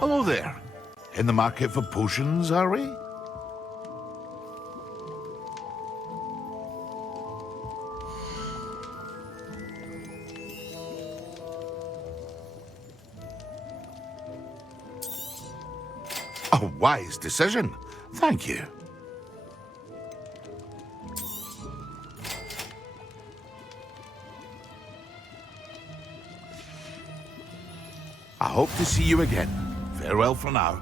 Hello there. In the market for potions, are we? A wise decision. Thank you. I hope to see you again. Farewell for now.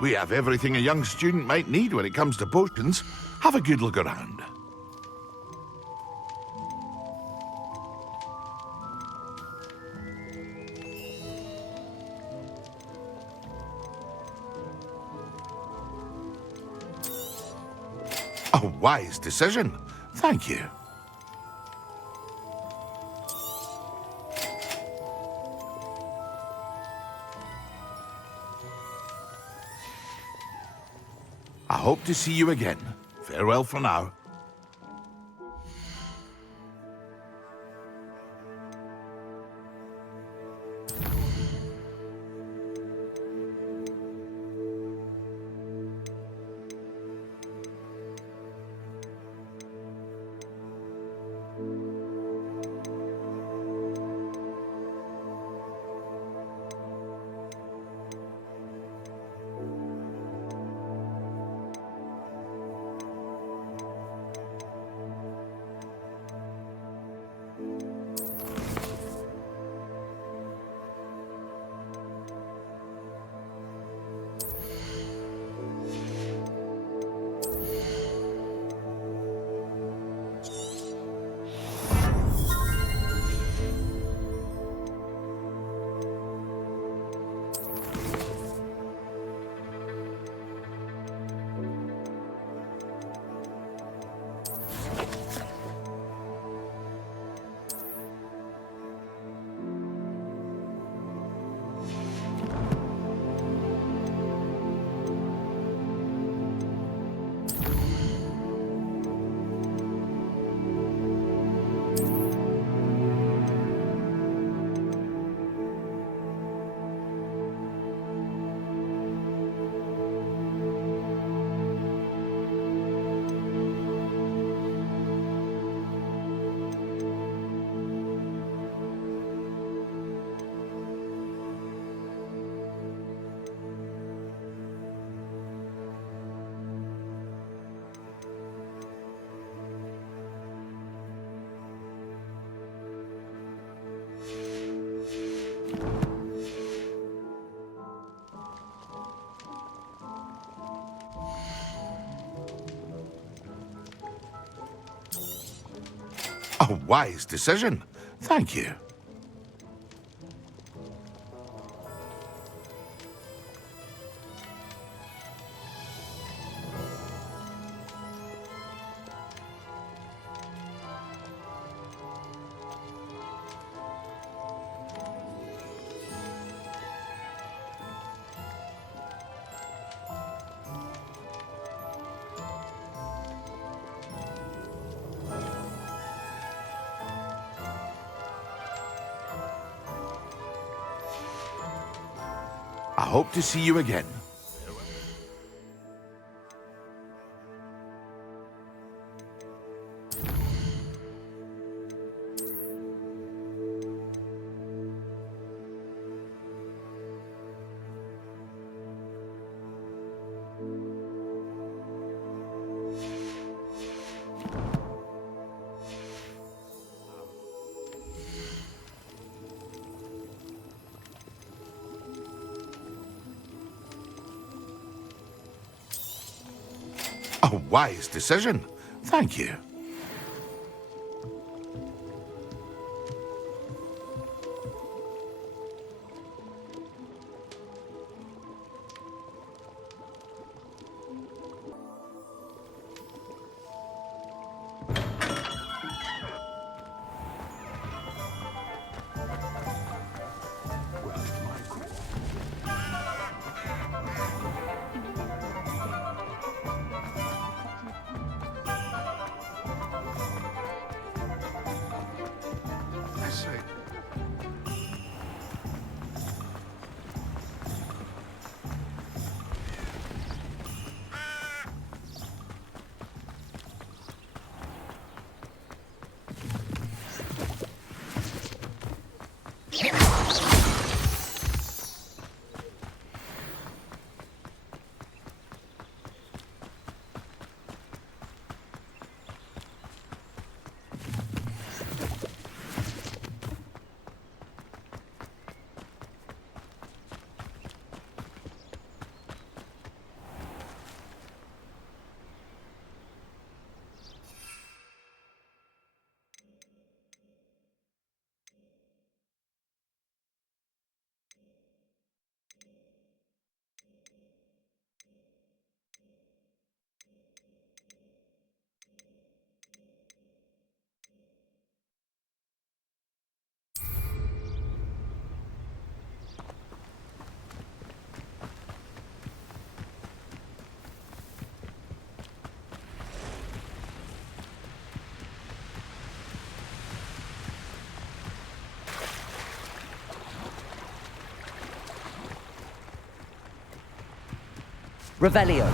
We have everything a young student might need when it comes to potions. Have a good look around. A wise decision. Thank you. I hope to see you again. Farewell for now. A wise decision. Thank you. I hope to see you again. A wise decision. Thank you. Revelio.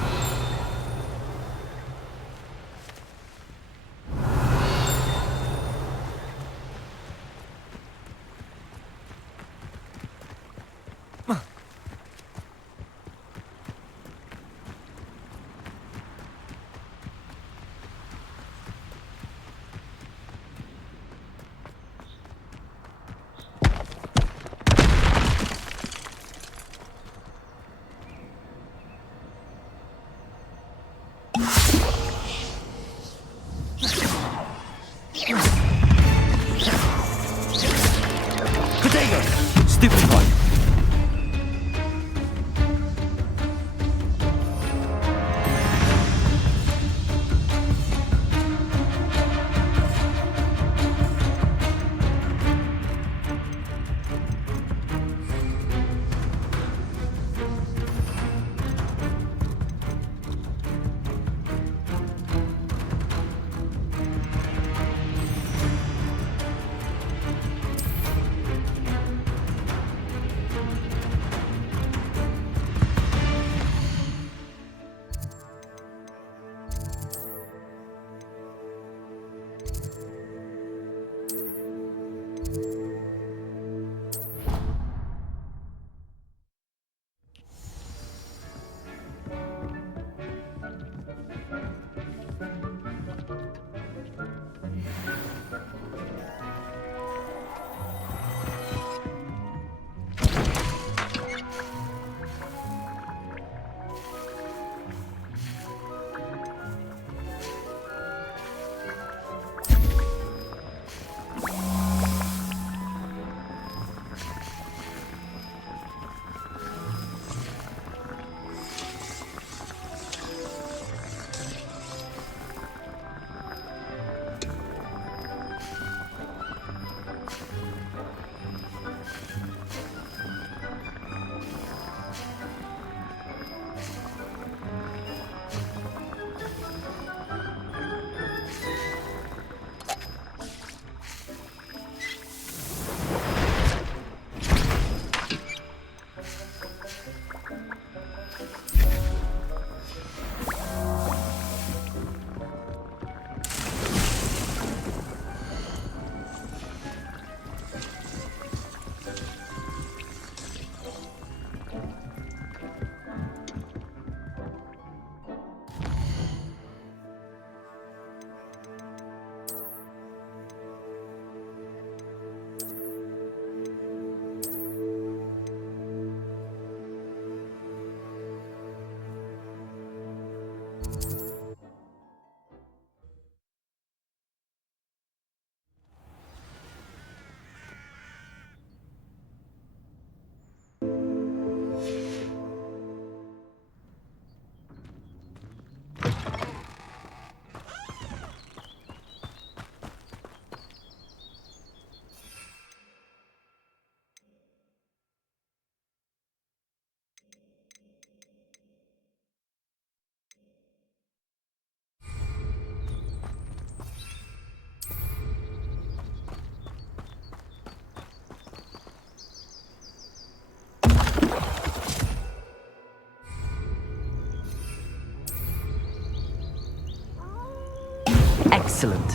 Excellent.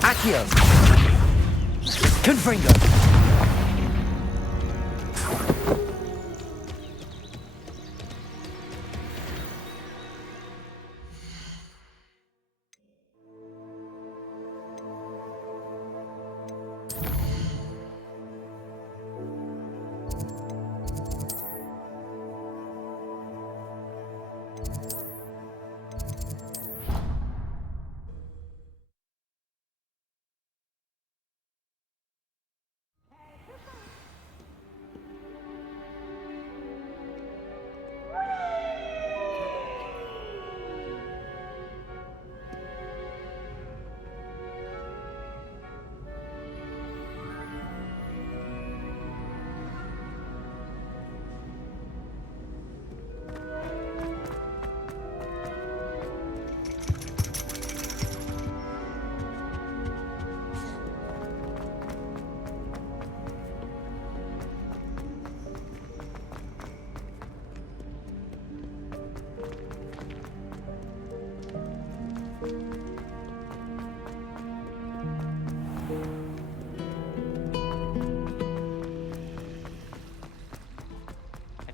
Accio. Confringo.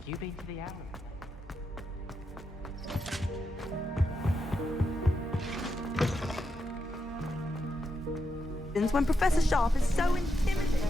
You been to the alley? When Professor Sharp is so intimidating.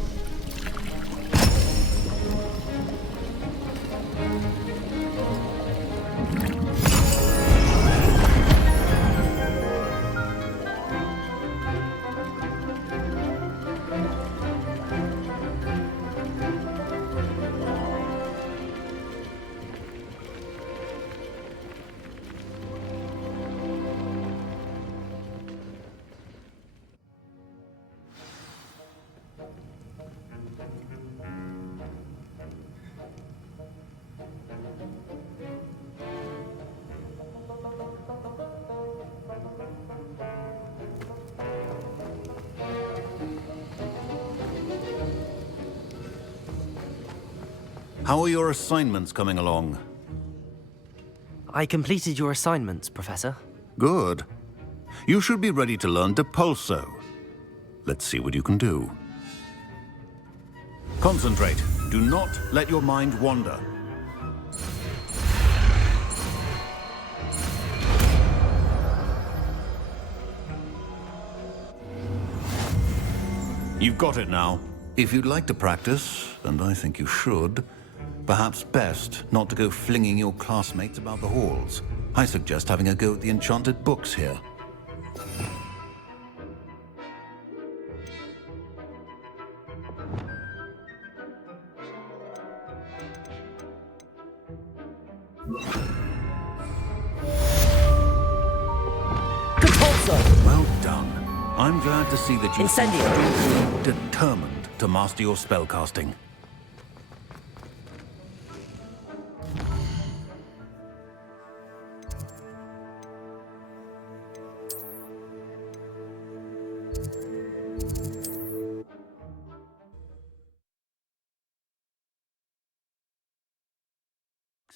How are your assignments coming along? I completed your assignments, Professor. Good. You should be ready to learn Depulso. Let's see what you can do. Concentrate. Do not let your mind wander. You've got it now. If you'd like to practice, and I think you should, perhaps best not to go flinging your classmates about the halls. I suggest having a go at the enchanted books here. Compulso! Well done. I'm glad to see that you Incendio! seem determined to master your spellcasting.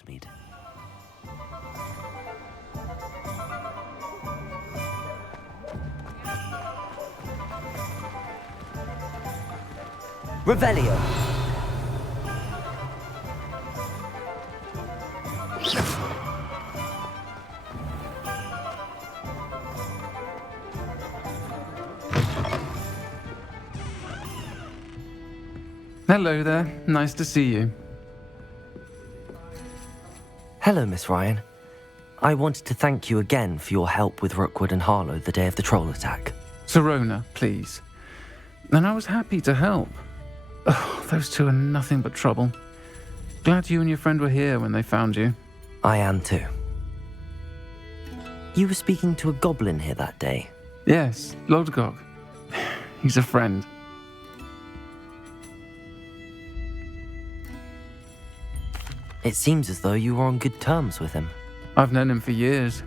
Mead. Revelio. Hello there. Nice to see you. Hello, Miss Ryan. I wanted to thank you again for your help with Rookwood and Harlow the day of the troll attack. Serona, please. And I was happy to help. Oh, those two are nothing but trouble. Glad you and your friend were here when they found you. I am too. You were speaking to a goblin here that day. Yes, Lodgok. He's a friend. It seems as though you were on good terms with him. I've known him for years.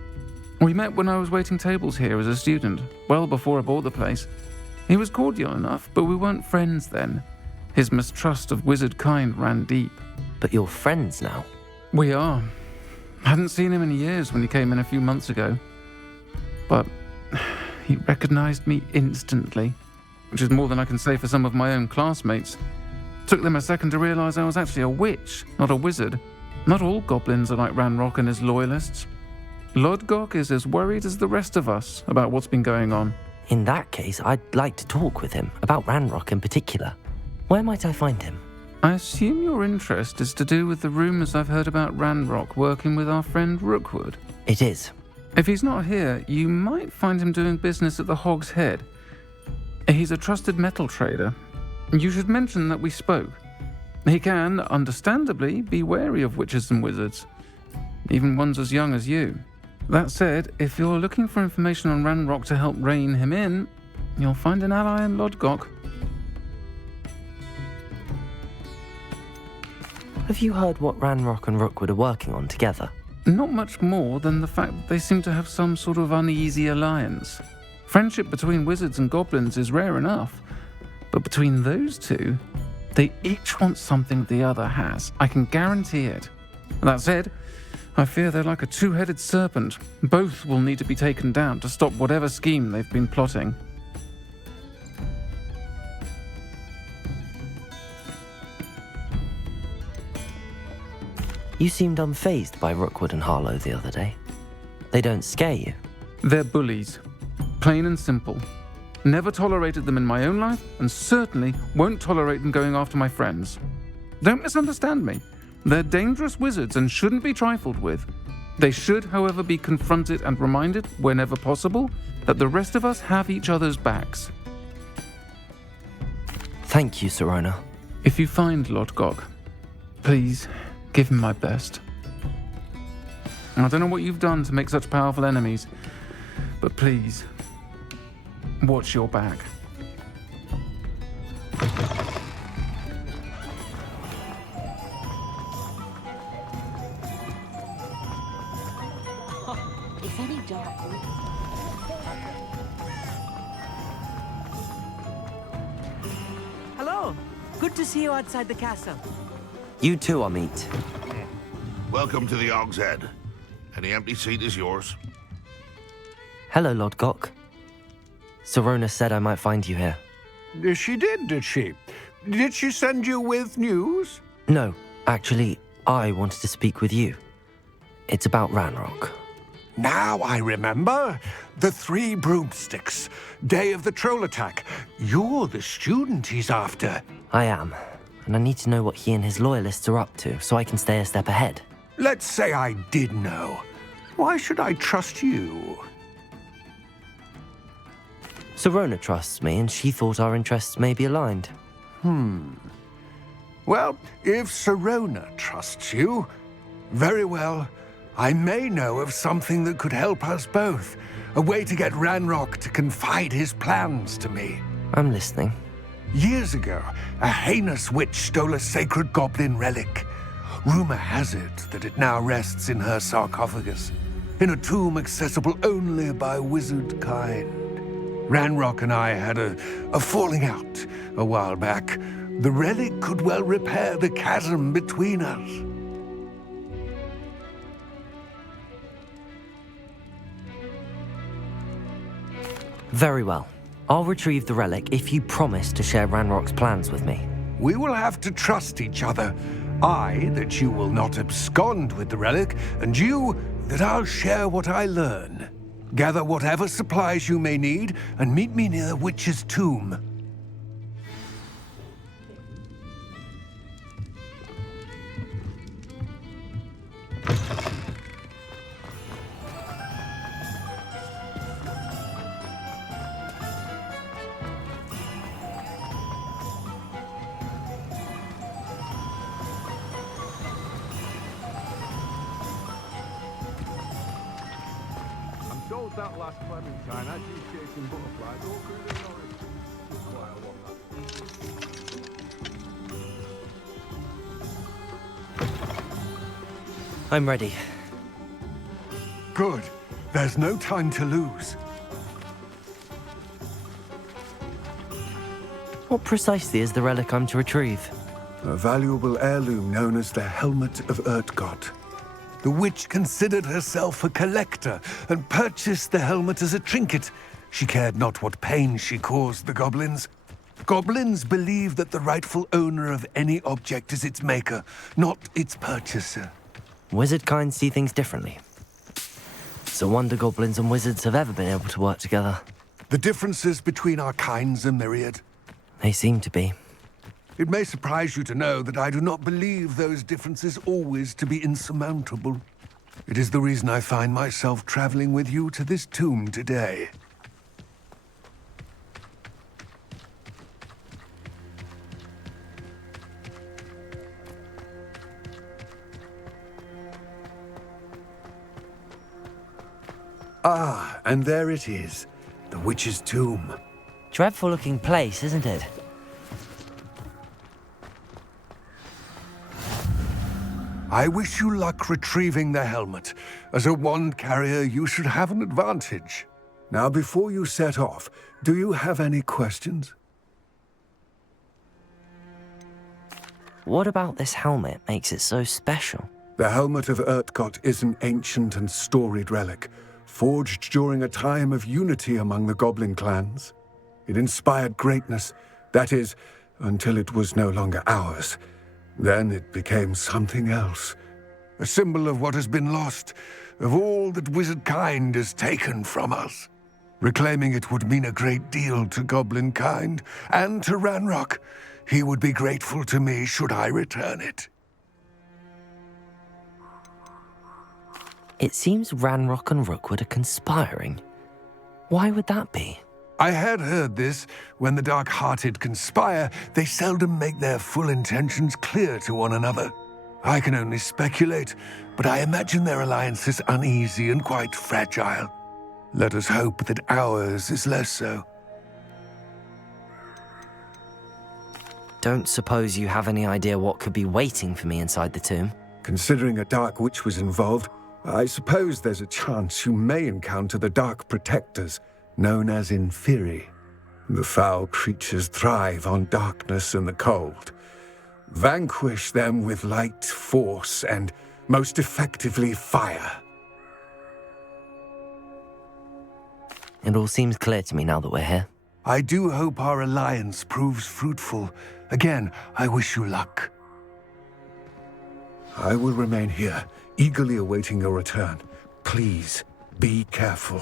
We met when I was waiting tables here as a student, well before I bought the place. He was cordial enough, but we weren't friends then. His mistrust of wizard kind ran deep. But you're friends now. We are. Hadn't seen him in years when he came in a few months ago. But He recognized me instantly, which is more than I can say for some of my own classmates. Took them a second to realize I was actually a witch, not a wizard. Not all goblins are like Ranrock and his loyalists. Lodgok is as worried as the rest of us about what's been going on. In that case, I'd like to talk with him, about Ranrock in particular. Where might I find him? I assume your interest is to do with the rumors I've heard about Ranrock working with our friend Rookwood. It is. If he's not here, you might find him doing business at the Hog's Head. He's a trusted metal trader. You should mention that we spoke. He can, understandably, be wary of witches and wizards, even ones as young as you. That said, if you're looking for information on Ranrock to help rein him in, you'll find an ally in Lodgok. Have you heard what Ranrock and Rookwood are working on together? Not much more than the fact that they seem to have some sort of uneasy alliance. Friendship between wizards and goblins is rare enough, but between those two, they each want something the other has. I can guarantee it. That said, I fear they're like a two-headed serpent. Both will need to be taken down to stop whatever scheme they've been plotting. You seemed unfazed by Rookwood and Harlow the other day. They don't scare you. They're bullies. Plain and simple. Never tolerated them in my own life, and certainly won't tolerate them going after my friends. Don't misunderstand me. They're dangerous wizards and shouldn't be trifled with. They should, however, be confronted and reminded, whenever possible, that the rest of us have each other's backs. Thank you, Sirona. If you find Lodgok, please give him my best. I don't know what you've done to make such powerful enemies, but please, watch your back. If any dark... Hello. Good to see you outside the castle. You too, Amit. Welcome to the Hog's Head. Any empty seat is yours. Hello, Lodgok. Sirona said I might find you here. She did she? Did she send you with news? No, actually, I wanted to speak with you. It's about Ranrock. Now I remember. The 3 broomsticks. Day of the troll attack. You're the student he's after. I am, and I need to know what he and his loyalists are up to so I can stay a step ahead. Let's say I did know. Why should I trust you? Sirona trusts me, and she thought our interests may be aligned. Well, if Sirona trusts you, very well. I may know of something that could help us both. A way to get Ranrock to confide his plans to me. I'm listening. Years ago, a heinous witch stole a sacred goblin relic. Rumor has it that it now rests in her sarcophagus, in a tomb accessible only by wizard kind. Ranrock and I had a falling out a while back. The relic could well repair the chasm between us. Very well. I'll retrieve the relic if you promise to share Ranrock's plans with me. We will have to trust each other. I, that you will not abscond with the relic, and you, that I'll share what I learn. Gather whatever supplies you may need, and meet me near the witch's tomb. That last Clementine had you chasing butterflies all through the forest. Took quite a while, that. I'm ready. Good. There's no time to lose. What precisely is the relic I'm to retrieve? A valuable heirloom known as the Helmet of Urtgott. The witch considered herself a collector and purchased the helmet as a trinket. She cared not what pain she caused the goblins. Goblins believe that the rightful owner of any object is its maker, not its purchaser. Wizard kind see things differently. It's a wonder goblins and wizards have ever been able to work together. The differences between our kinds are myriad. They seem to be. It may surprise you to know that I do not believe those differences always to be insurmountable. It is the reason I find myself traveling with you to this tomb today. Ah, and there it is, the witch's tomb. Dreadful looking place, isn't it? I wish you luck retrieving the helmet. As a wand carrier, you should have an advantage. Now, before you set off, do you have any questions? What about this helmet makes it so special? The helmet of Urtkot is an ancient and storied relic, forged during a time of unity among the goblin clans. It inspired greatness, that is, until it was no longer ours. Then it became something else. A symbol of what has been lost, of all that wizard kind has taken from us. Reclaiming it would mean a great deal to goblin kind, and to Ranrock. He would be grateful to me should I return it. It seems Ranrock and Rookwood are conspiring. Why would that be? I had heard this. When the dark-hearted conspire, they seldom make their full intentions clear to one another. I can only speculate, but I imagine their alliance is uneasy and quite fragile. Let us hope that ours is less so. Don't suppose you have any idea what could be waiting for me inside the tomb? Considering a dark witch was involved, I suppose there's a chance you may encounter the Dark Protectors, known as Inferi. The foul creatures thrive on darkness and the cold. Vanquish them with light, force, and, most effectively, fire. It all seems clear to me now that we're here. I do hope our alliance proves fruitful. Again, I wish you luck. I will remain here, eagerly awaiting your return. Please, be careful.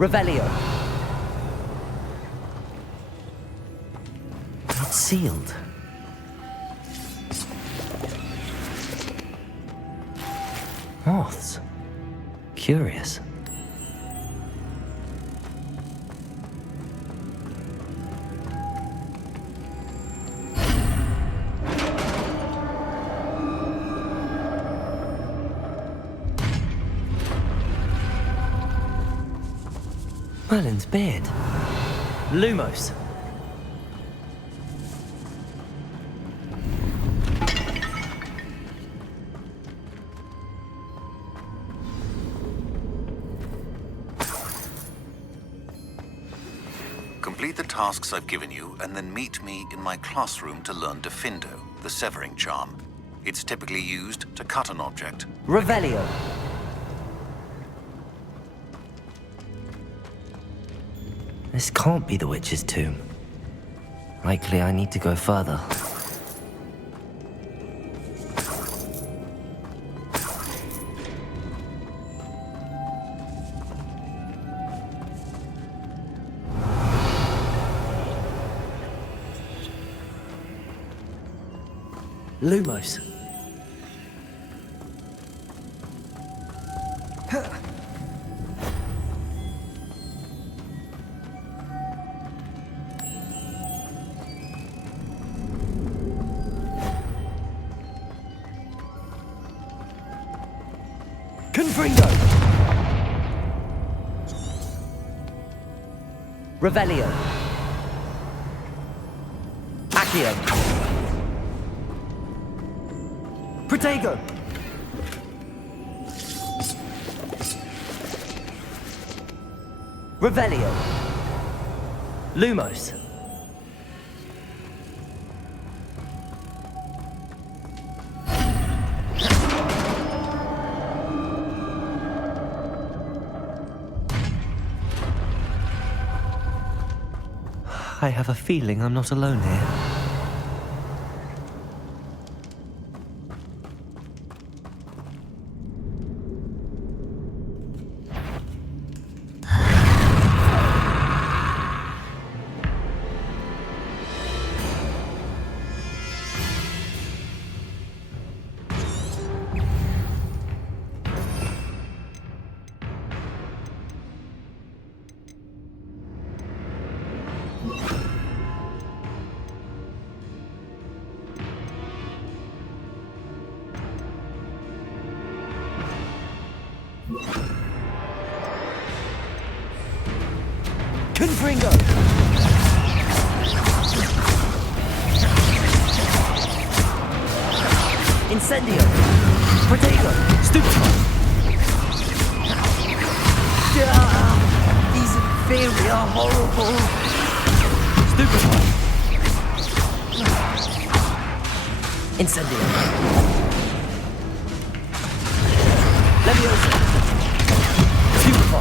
Revelio. It's sealed. Moths. Curious. Merlin's beard. Lumos. Complete the tasks I've given you, and then meet me in my classroom to learn Defindo, the severing charm. It's typically used to cut an object. Revelio. This can't be the witch's tomb. Likely I need to go further. Lumos. Confringo! Revelio. Accio. Protego. Revelio. Lumos. I have a feeling I'm not alone here. Confringo! Incendio! Protego! Stupefy! These inferi are horrible! Stupefy! Incendio! Leviosa! Stupefy!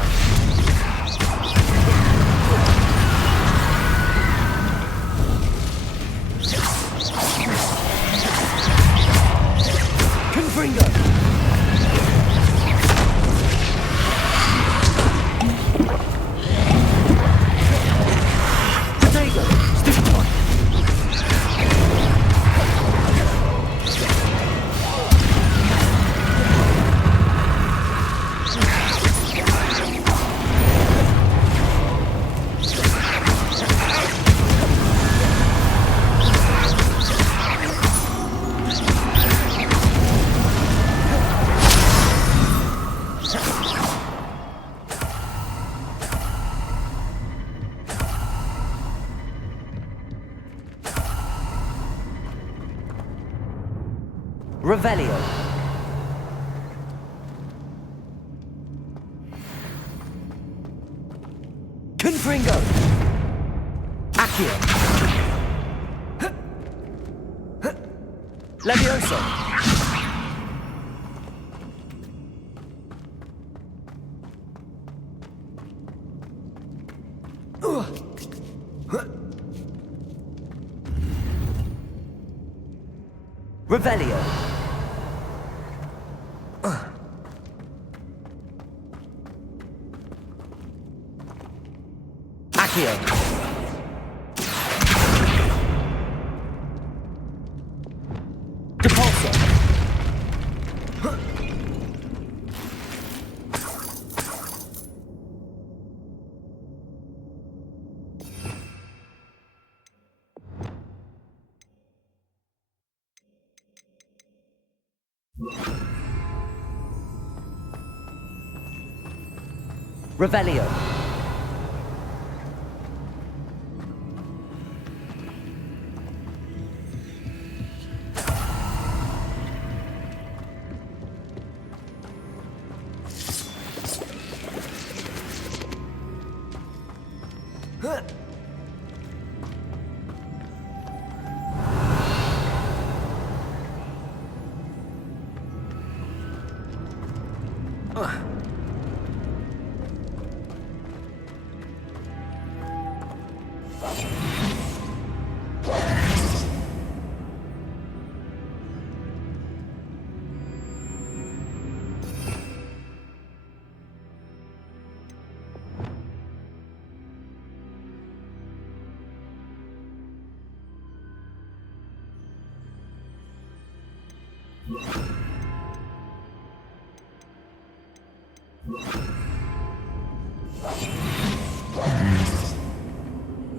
Confringo! Protego! Stupefy! Revelio. Confringo. Accio. Levioso. Revelio. Accio. Depulso. Revelio.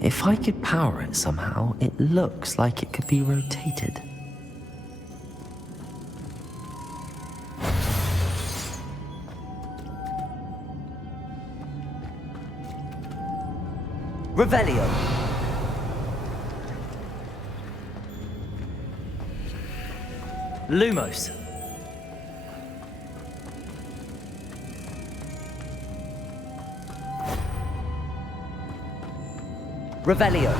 If I could power it somehow, it looks like it could be rotated. Revelio. Lumos. Revelio.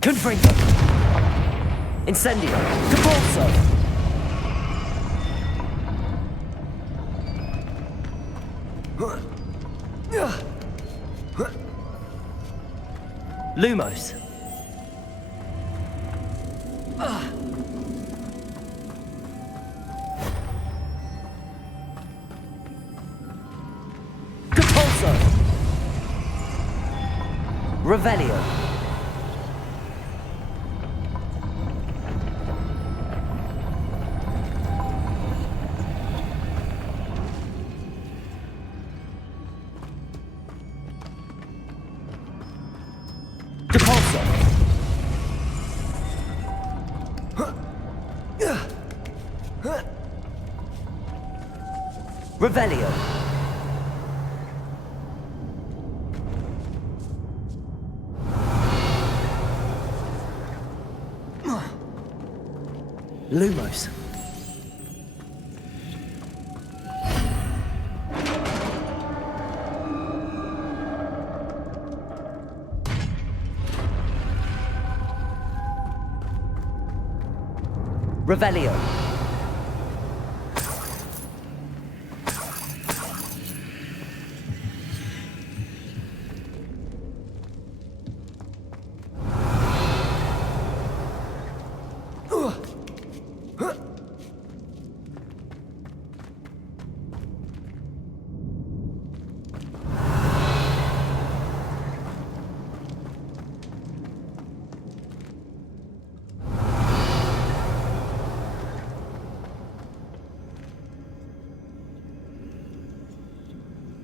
Confringo. Incendio. Capulso. Lumos. Capulso. Revelio. Capulso. Revelio. Lumos. Revelio.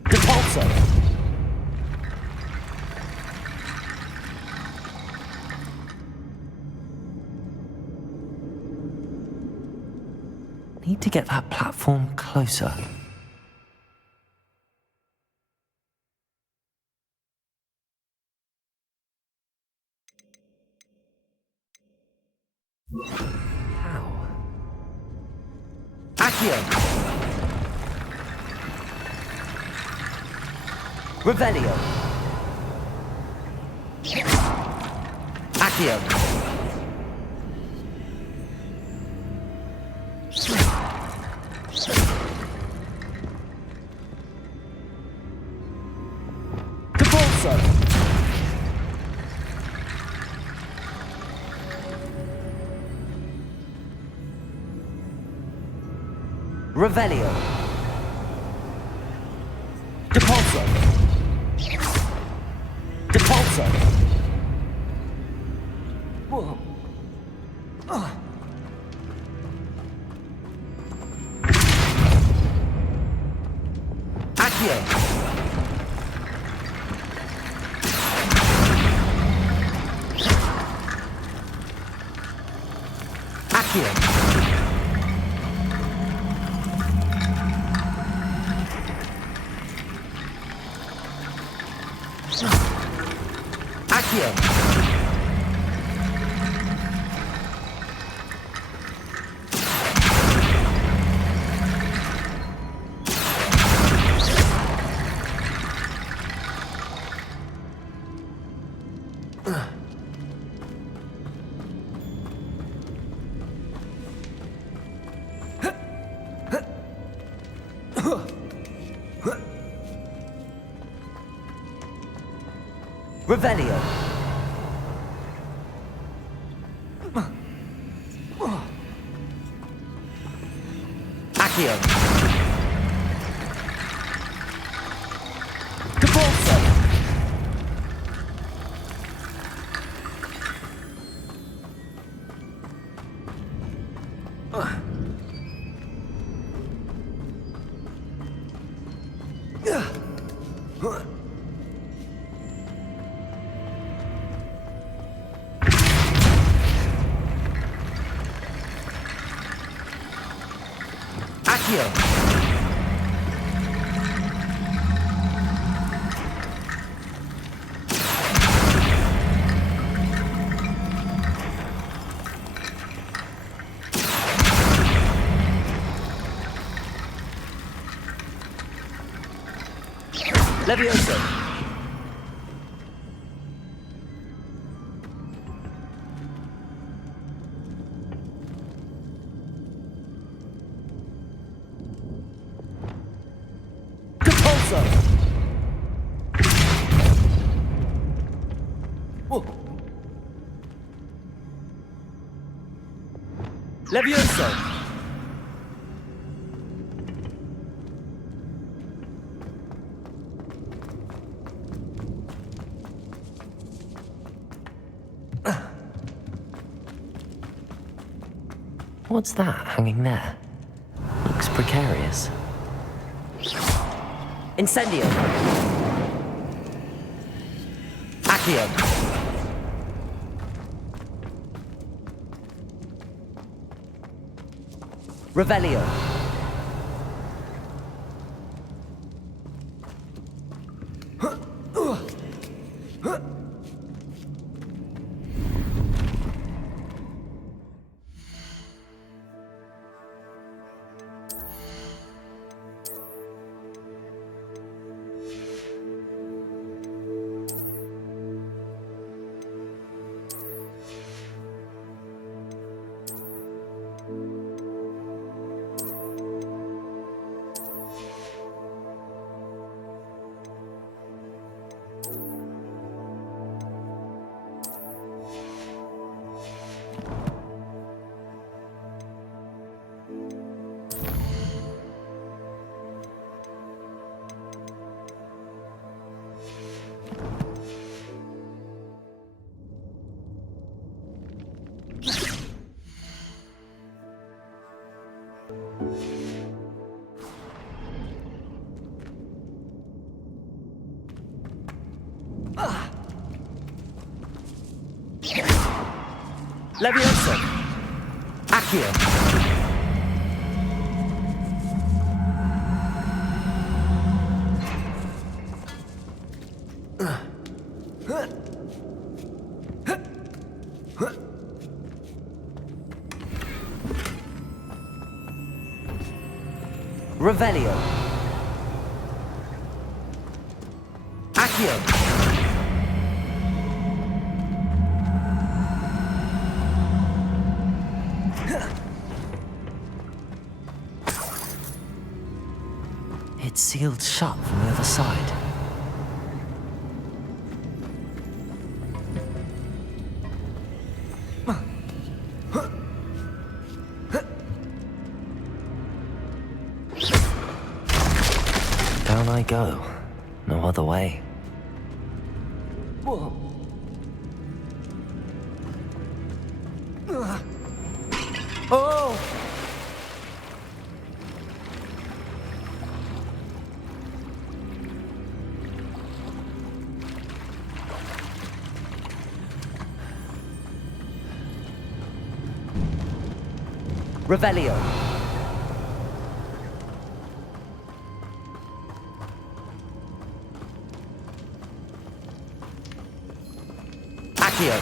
Capulso. Need to get that platform closer. How? Accio. Revelio. Accio. Capulso. Revelio. Capulso. Capulso. Whoa. Accio. Accio. Accio. Revelio. Accio. Capulso. Accio. Levioso. Capulso. Whoa. Levioso. What's that hanging there? Looks precarious. Incendio. Accio. Revelio. Levioso. Accio. Revelio. Accio. It's sealed shut from the other side. Down I go. No other way. Whoa. Oh! Revelio. Accio.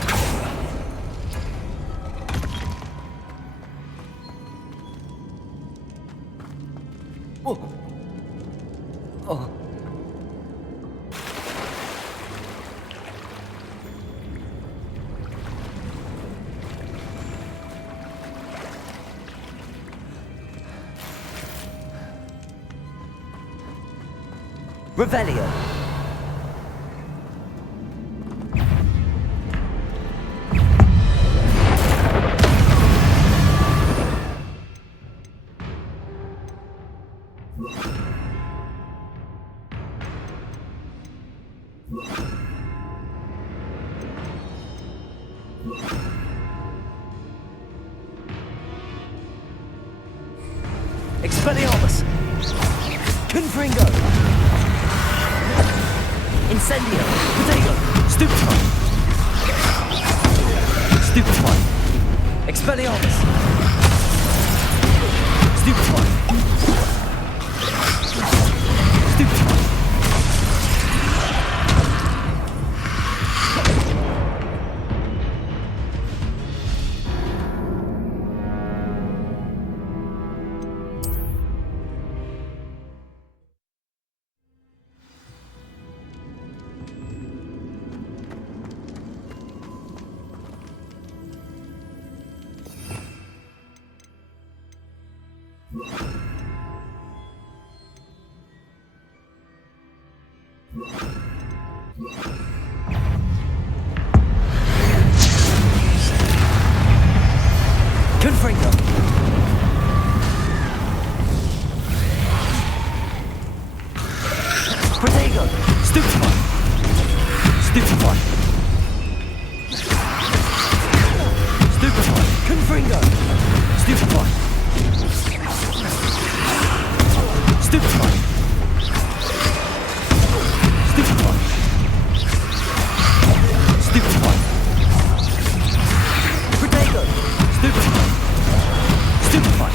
Oh. Oh. Revelio. Expelliarmus. Confringo. Incendio. Potato. Stupefy. Stupefy. Expelliarmus. Stupefy. Confringo. Protego. Stupefy. Stupefy. Stupefy. Confringo. Stupefy. Stupefy. Stupefy. Stupefy. Protego. Stupefy. Stupefy.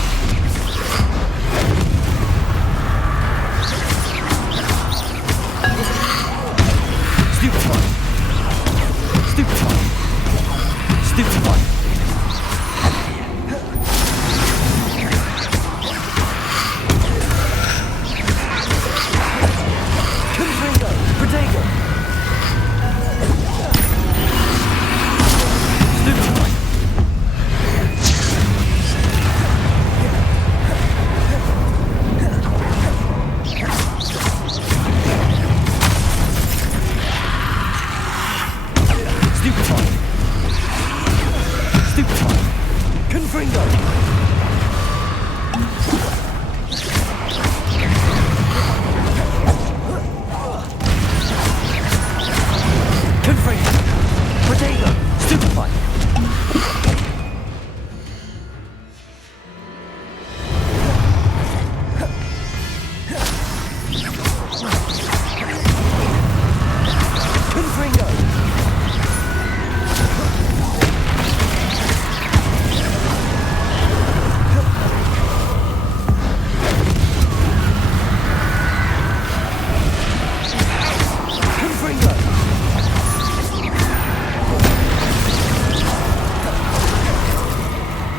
Stupefy. Stupefy. Stupefy. Confringo. Protego. Stupefy. Stupefy. Stupefy. Confringo. Confringo. Protego. Stupefy.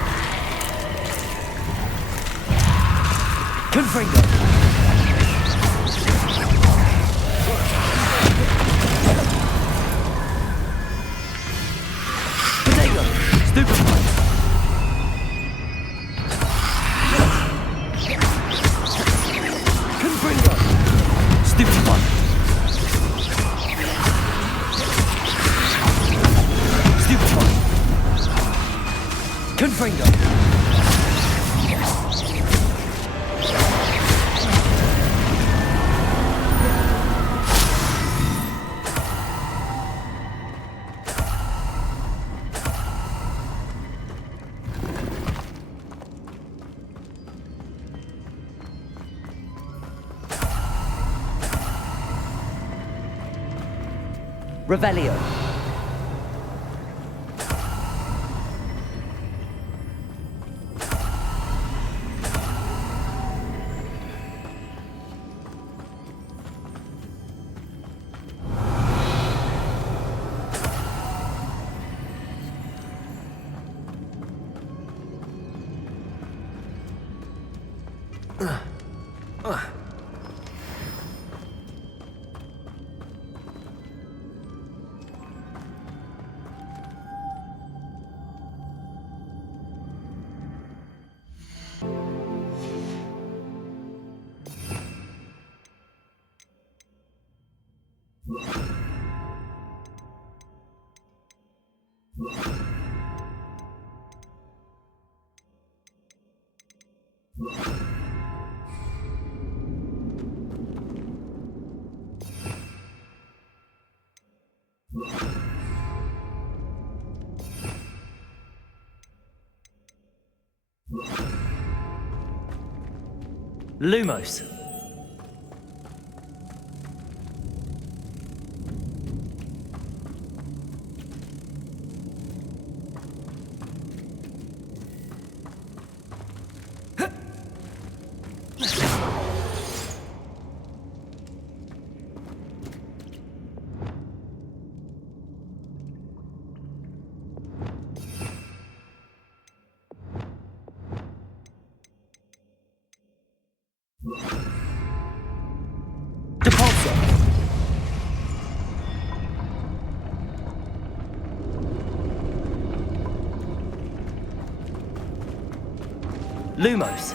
Confringo. Confringo. Confringo. Protego. Stupefy. Confringo. Stupefy. Stupefy. Confringo. Revelio. Lumos. Lumos.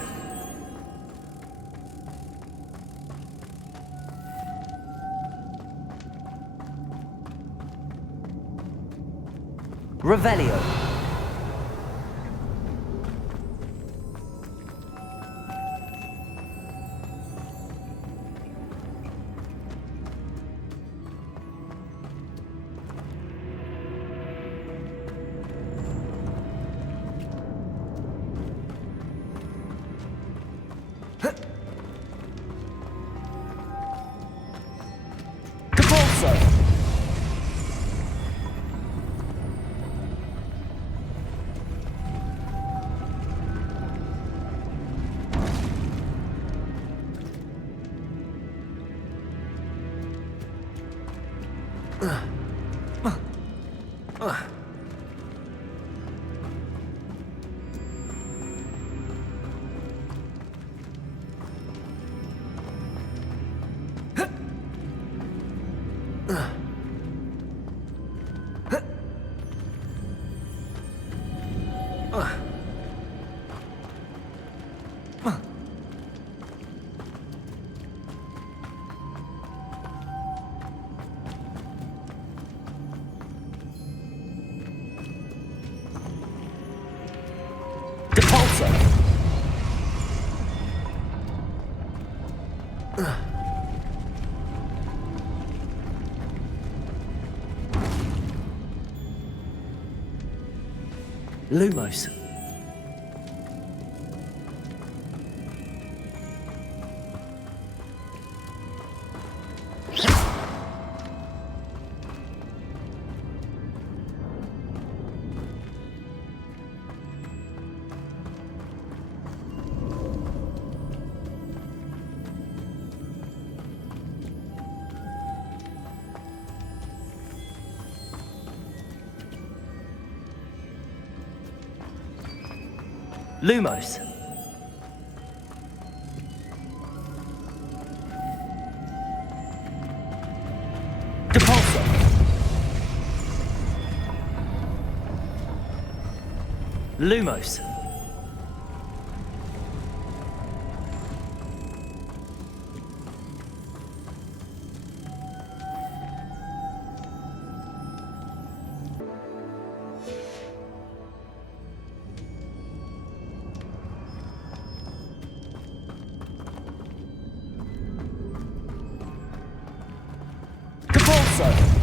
Revelio. Capulso. Capulso. Lumos. Lumos. Capulso. Lumos. Capulso.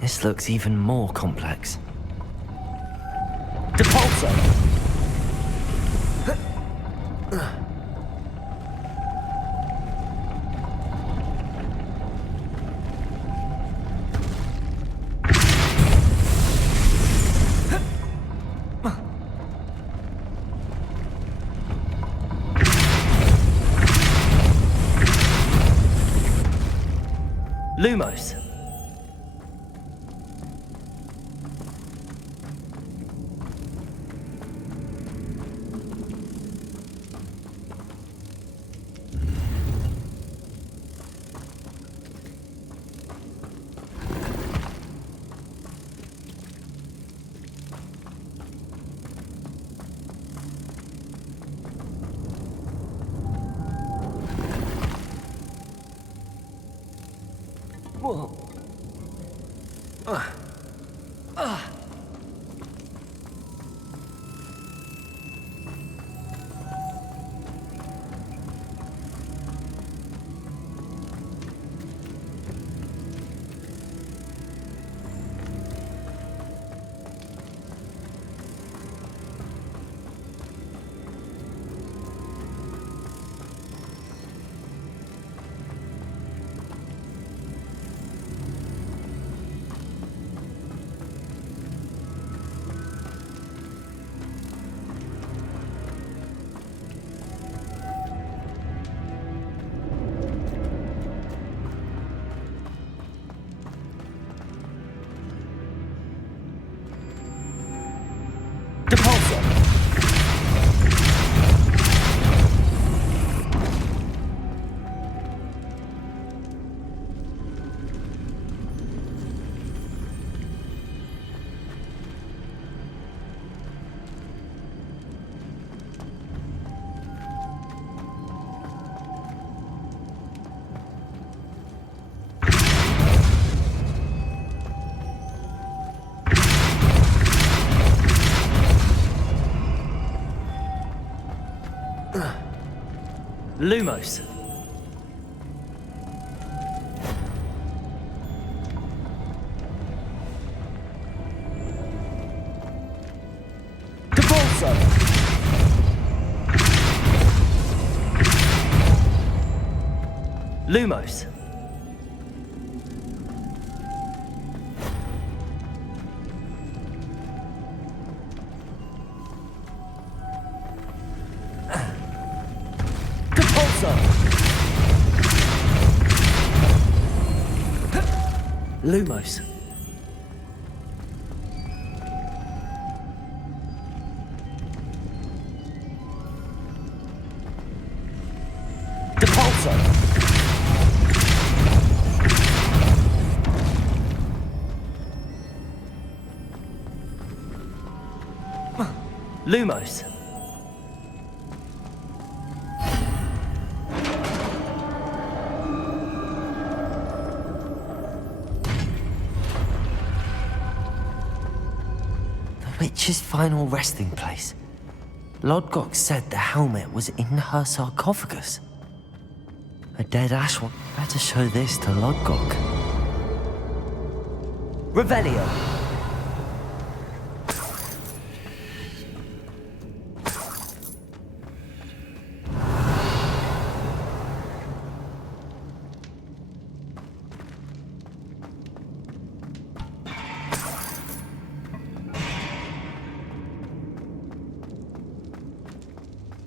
This looks even more complex. Capulso. Lumos. Whoa. Lumos. Depulso. Lumos. Depulso. Lumos. Depulso. Lumos. The witch's final resting place. Lodgok said the helmet was in her sarcophagus. A dead Ashwan. Better show this to Lodgok. Revelio.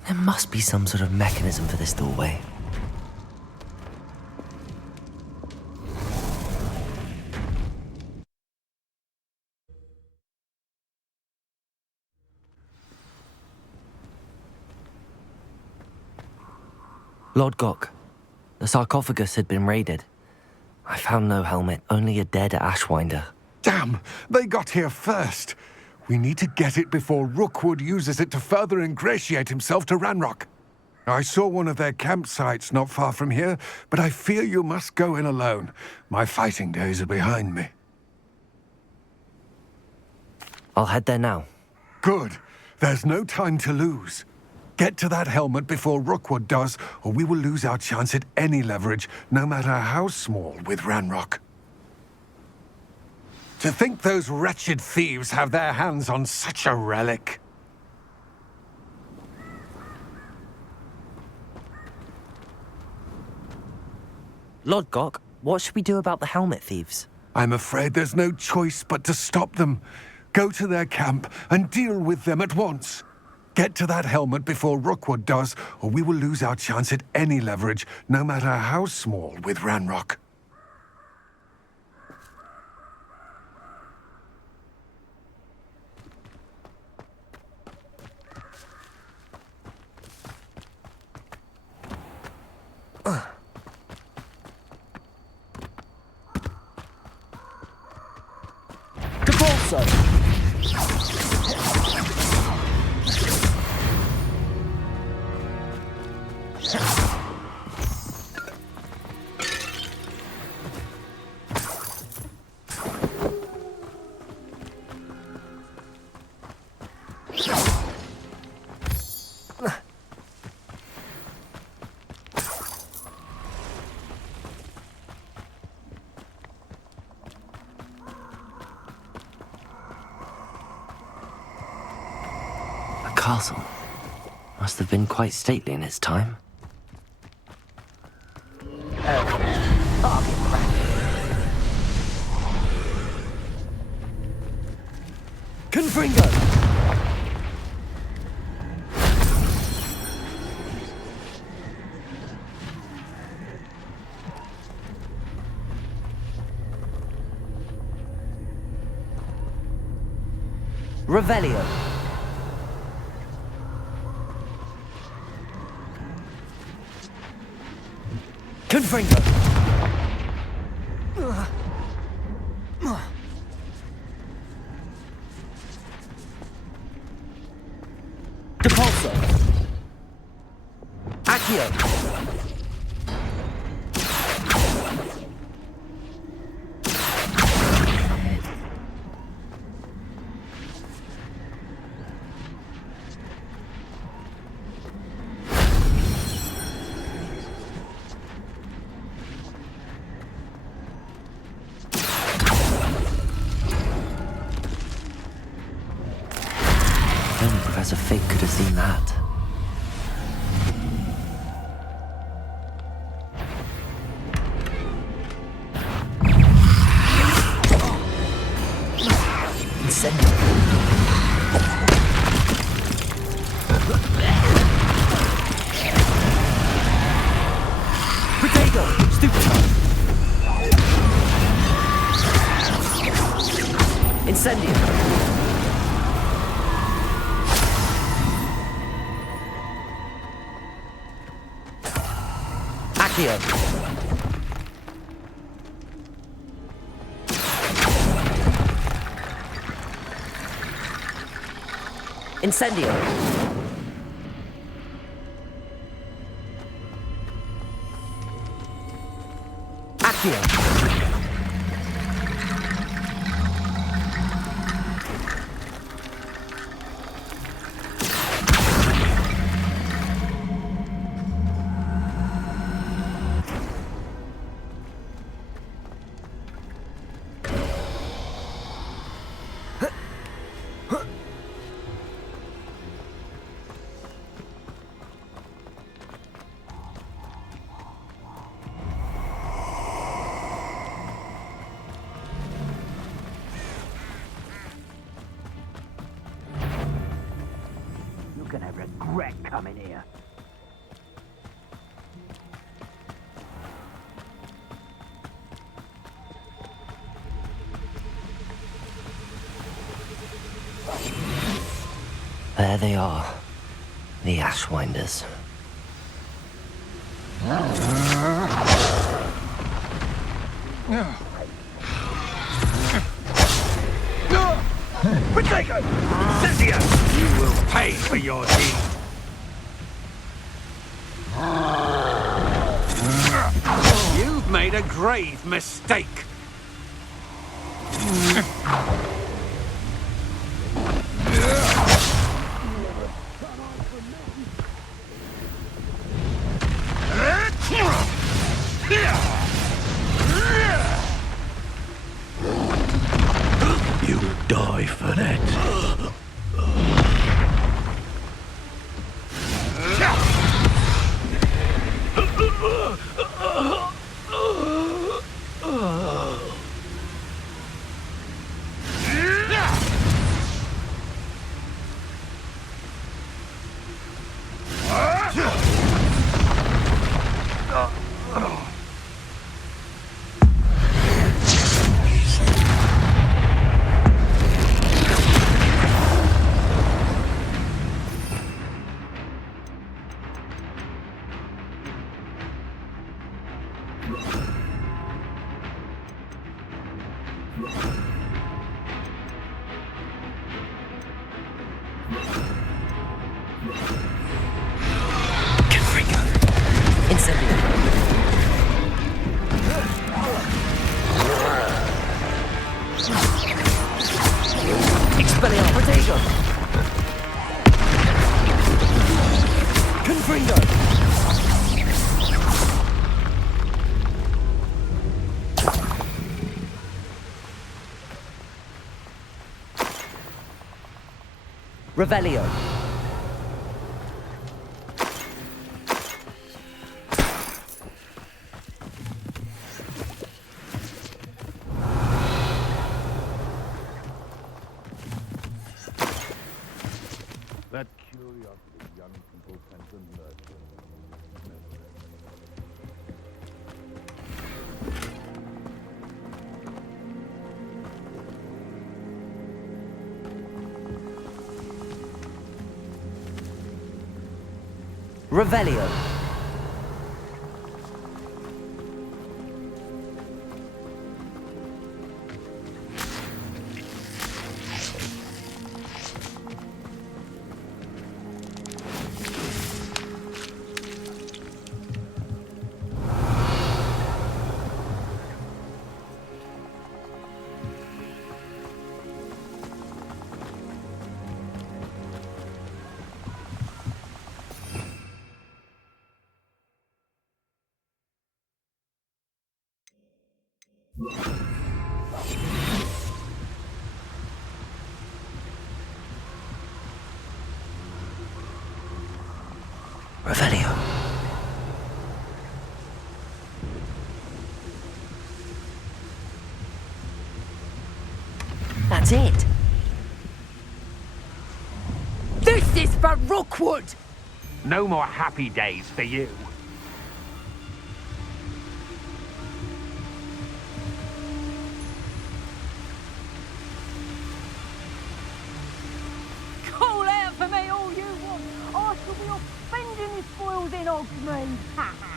There must be some sort of mechanism for this doorway. Lodgok, the sarcophagus had been raided. I found no helmet, only a dead Ashwinder. Damn! They got here first. We need to get it before Rookwood uses it to further ingratiate himself to Ranrock. I saw one of their campsites not far from here, but I fear you must go in alone. My fighting days are behind me. I'll head there now. Good. There's no time to lose. Get to that helmet before Rookwood does, or we will lose our chance at any leverage, no matter how small, with Ranrock. To think those wretched thieves have their hands on such a relic. Lodgok, what should we do about the helmet thieves? I'm afraid there's no choice but to stop them. Go to their camp and deal with them at once. Get to that helmet before Rookwood does, or we will lose our chance at any leverage, no matter how small, with Ranrock. Depulso. The castle must have been quite stately in its time. Confringo. Revelio. Confringo. Depulso. Accio. as a fig could have seen that. Incendio. Protego! Stupido! Incendio! Accio! Incendio! Accio! You're gonna regret coming here. There they are, the Ashwinders. Protego! Cynthia! You will pay for your deed! You've made a grave mistake! You'll die for that. Incendio. Expelliarmus. Protego. Confringo. Revelio. That curiosity young people tend to nurture. Revelio. Revelio. That's it. This is for Rookwood! No more happy days for you. Call out for me all you want. I shall be off spending the spoils in Hogsmeade. Ha ha!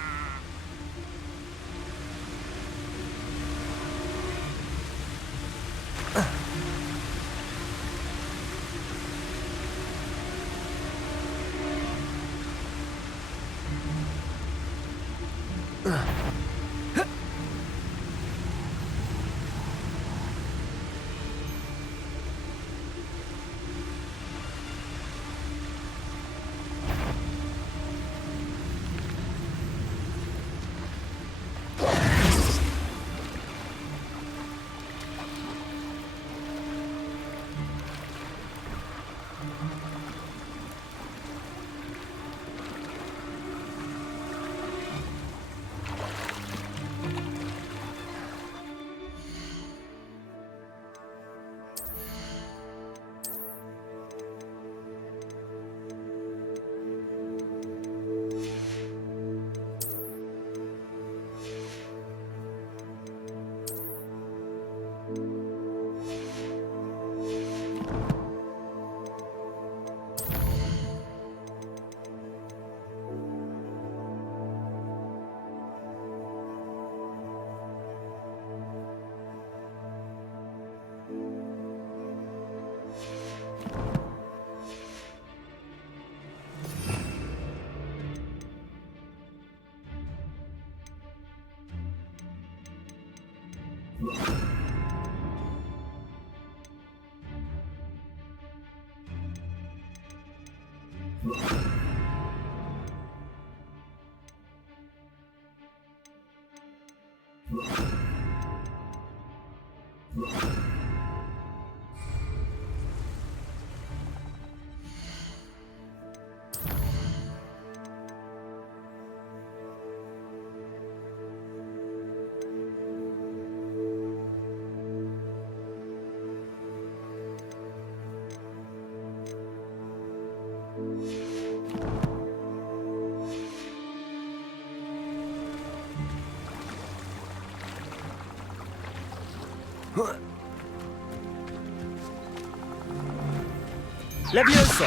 Levioso!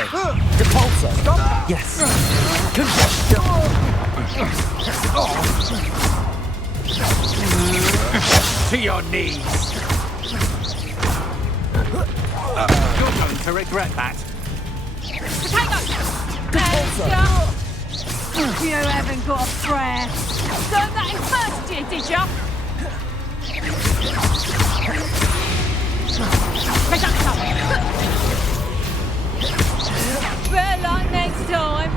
Depulso! Stop! Yes. To your knees! You're going to regret that. You haven't got a prayer. Learned that in first year, did ya? Better luck next time.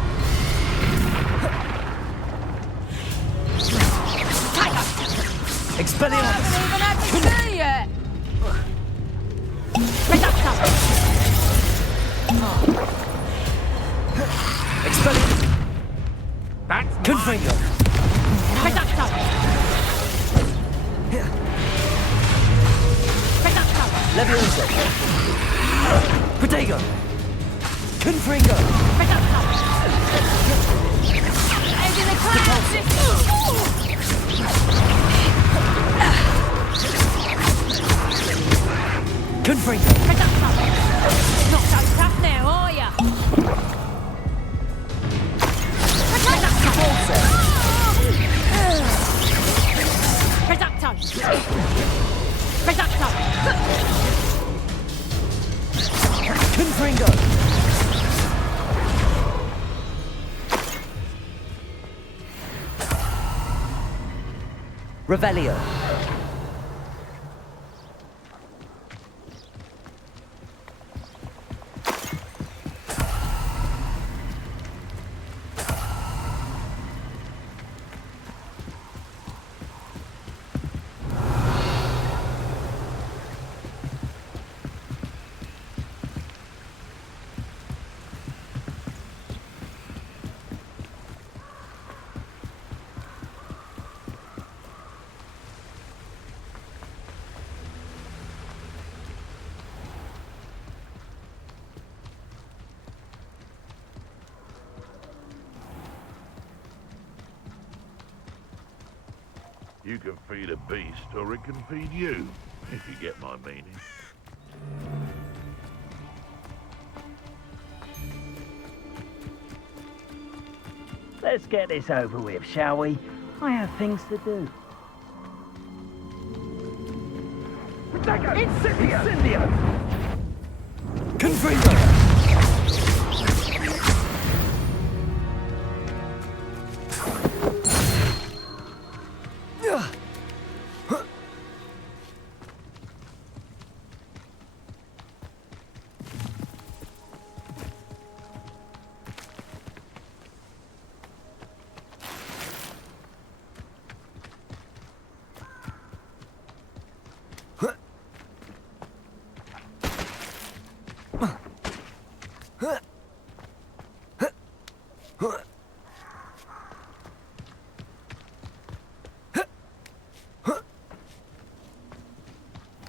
Expelliarmus! I haven't even had to see yet. Expelliarmus! That's Confringo! Levioso! Protego! Confringo! Head in the clouds. Confringo! Not so tough now, are ya? Confringo! Revelio! You can feed a beast, or it can feed you, if you get my meaning. Let's get this over with, shall we? I have things to do. Incendio! Confringo!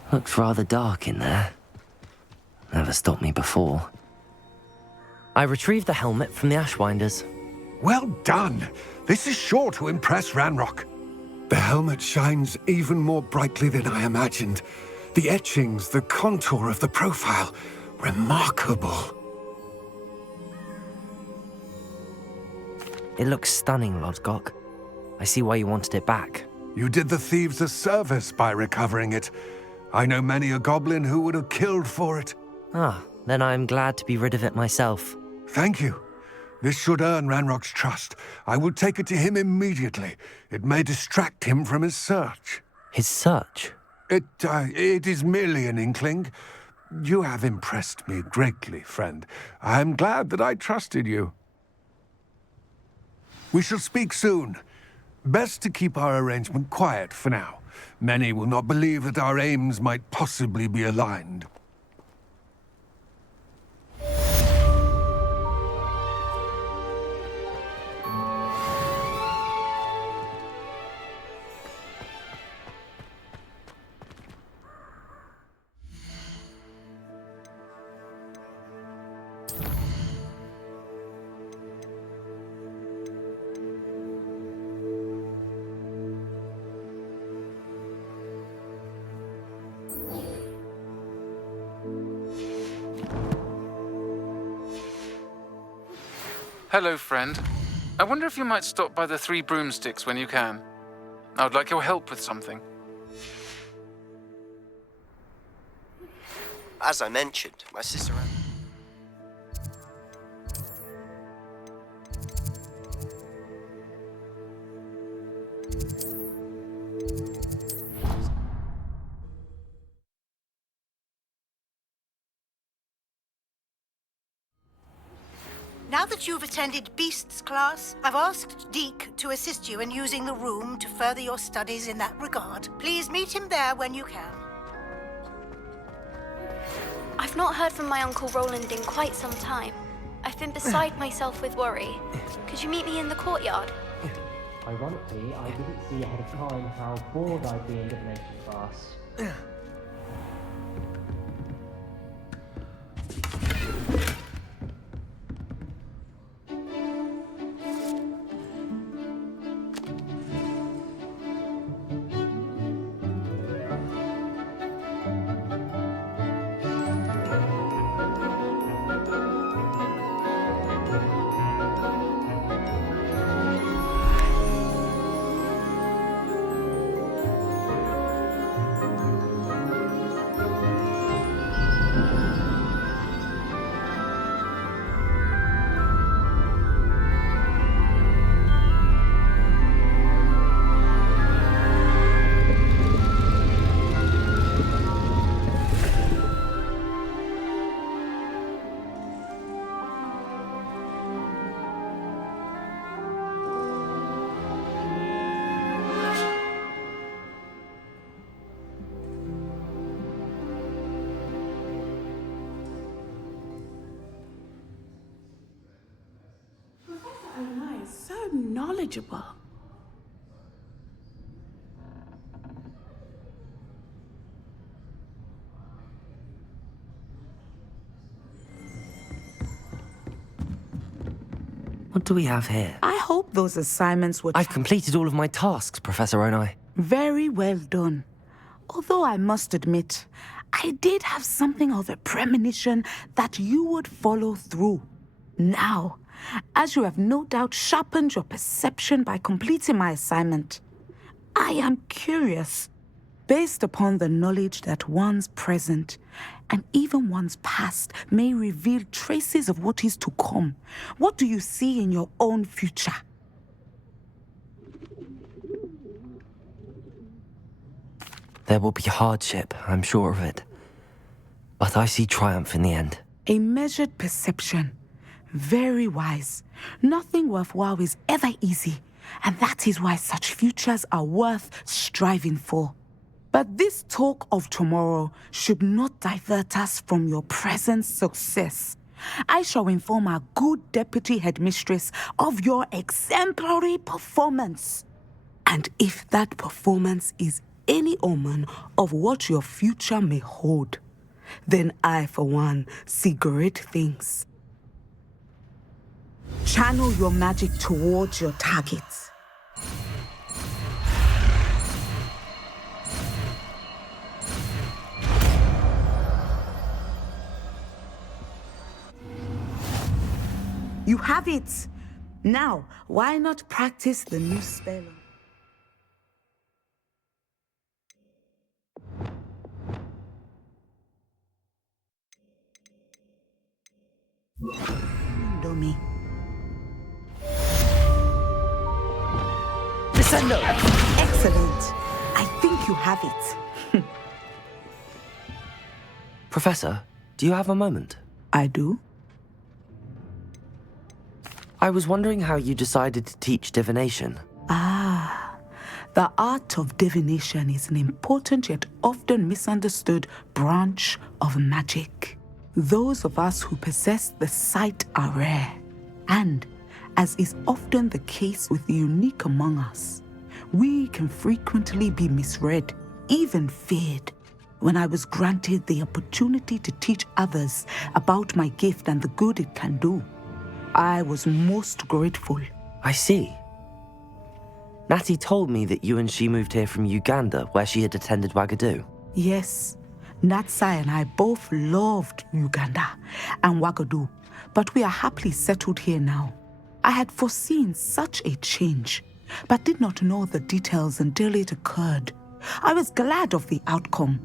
Looks rather dark in there. Never stopped me before. I retrieved the helmet from the Ashwinders. Well done! This is sure to impress Ranrock. The helmet shines even more brightly than I imagined. The etchings, the contour of the profile, remarkable. It looks stunning, Lodgok. I see why you wanted it back. You did the thieves a service by recovering it. I know many a goblin who would have killed for it. Ah, then I am glad to be rid of it myself. Thank you. This should earn Ranrock's trust. I will take it to him immediately. It may distract him from his search. His search? It is merely an inkling. You have impressed me greatly, friend. I am glad that I trusted you. We shall speak soon. Best to keep our arrangement quiet for now. Many will not believe that our aims might possibly be aligned. Hello, friend. I wonder if you might stop by the Three Broomsticks when you can. I would like your help with something. As I mentioned, my sister... Now that you've attended Beasts class, I've asked Deke to assist you in using the room to further your studies in that regard. Please meet him there when you can. I've not heard from my Uncle Roland in quite some time. I've been beside myself with worry. Could you meet me in the courtyard? Ironically, I didn't see ahead of time how bored I'd be in divination class. Knowledgeable. What do we have here? I hope those assignments were... I've completed all of my tasks, Professor Onai. Very well done. Although I must admit, I did have something of a premonition that you would follow through. Now, as you have no doubt sharpened your perception by completing my assignment, I am curious, based upon the knowledge that one's present and even one's past may reveal traces of what is to come. What do you see in your own future? There will be hardship, I'm sure of it. But I see triumph in the end. A measured perception. Very wise. Nothing worthwhile is ever easy, and that is why such futures are worth striving for. But this talk of tomorrow should not divert us from your present success. I shall inform our good deputy headmistress of your exemplary performance. And if that performance is any omen of what your future may hold, then I, for one, see great things. Channel your magic towards your targets. You have it! Now, why not practice the new spell? Domi. Descendo! Excellent. I think you have it. Professor, do you have a moment? I do. I was wondering how you decided to teach divination. The art of divination is an important yet often misunderstood branch of magic. Those of us who possess the sight are rare, and, as is often the case with the unique among us, we can frequently be misread, even feared. When I was granted the opportunity to teach others about my gift and the good it can do, I was most grateful. I see. Natty told me that you and she moved here from Uganda, where she had attended Wagadu. Yes, Natsai and I both loved Uganda and Wagadu, but we are happily settled here now. I had foreseen such a change, but did not know the details until it occurred. I was glad of the outcome.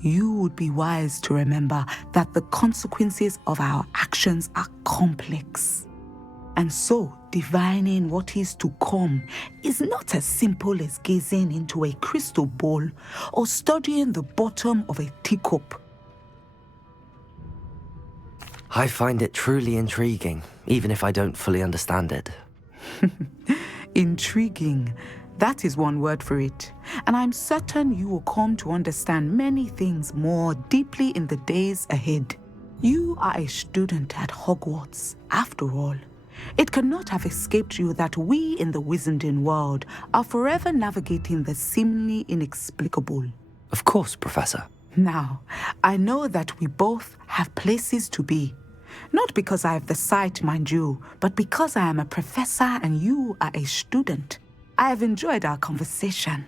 You would be wise to remember that the consequences of our actions are complex. And so, divining what is to come is not as simple as gazing into a crystal ball or studying the bottom of a teacup. I find it truly intriguing, even if I don't fully understand it. Intriguing. That is one word for it. And I'm certain you will come to understand many things more deeply in the days ahead. You are a student at Hogwarts, after all. It cannot have escaped you that we in the Wizarding world are forever navigating the seemingly inexplicable. Of course, Professor. Now, I know that we both have places to be. Not because I have the sight, mind you, but because I am a professor and you are a student. I have enjoyed our conversation.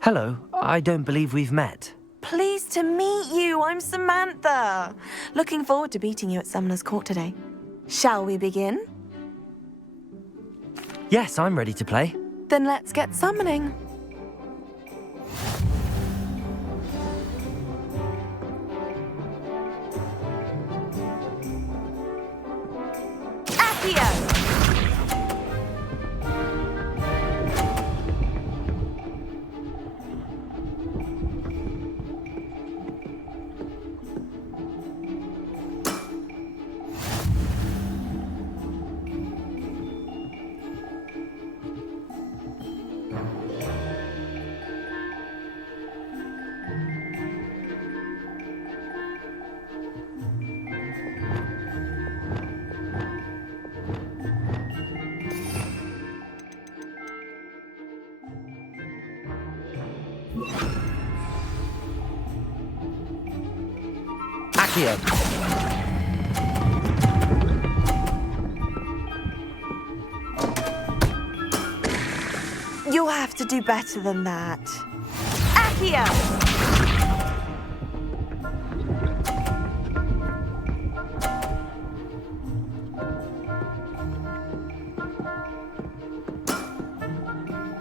Hello, I don't believe we've met. Pleased to meet you. I'm Samantha. Looking forward to beating you at Summoner's Court today. Shall we begin? Yes, I'm ready to play. Then let's get summoning. Accio! Accio. You'll have to do better than that. Accio!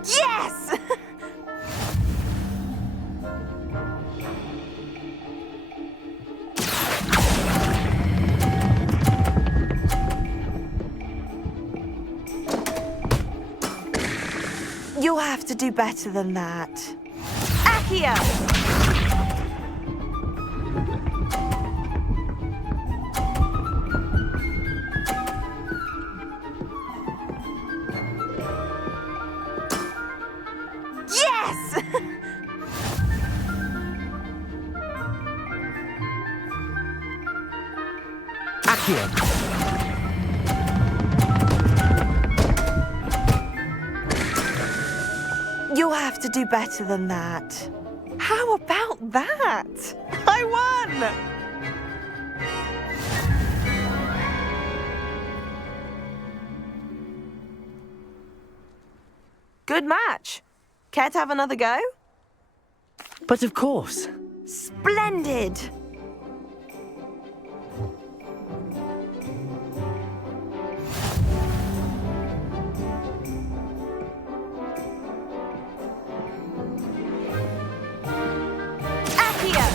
Yes! You'll have to do better than that. Accio! Yes! Accio. You'll have to do better than that. How about that? I won! Good match. Care to have another go? But of course. Splendid! Accio!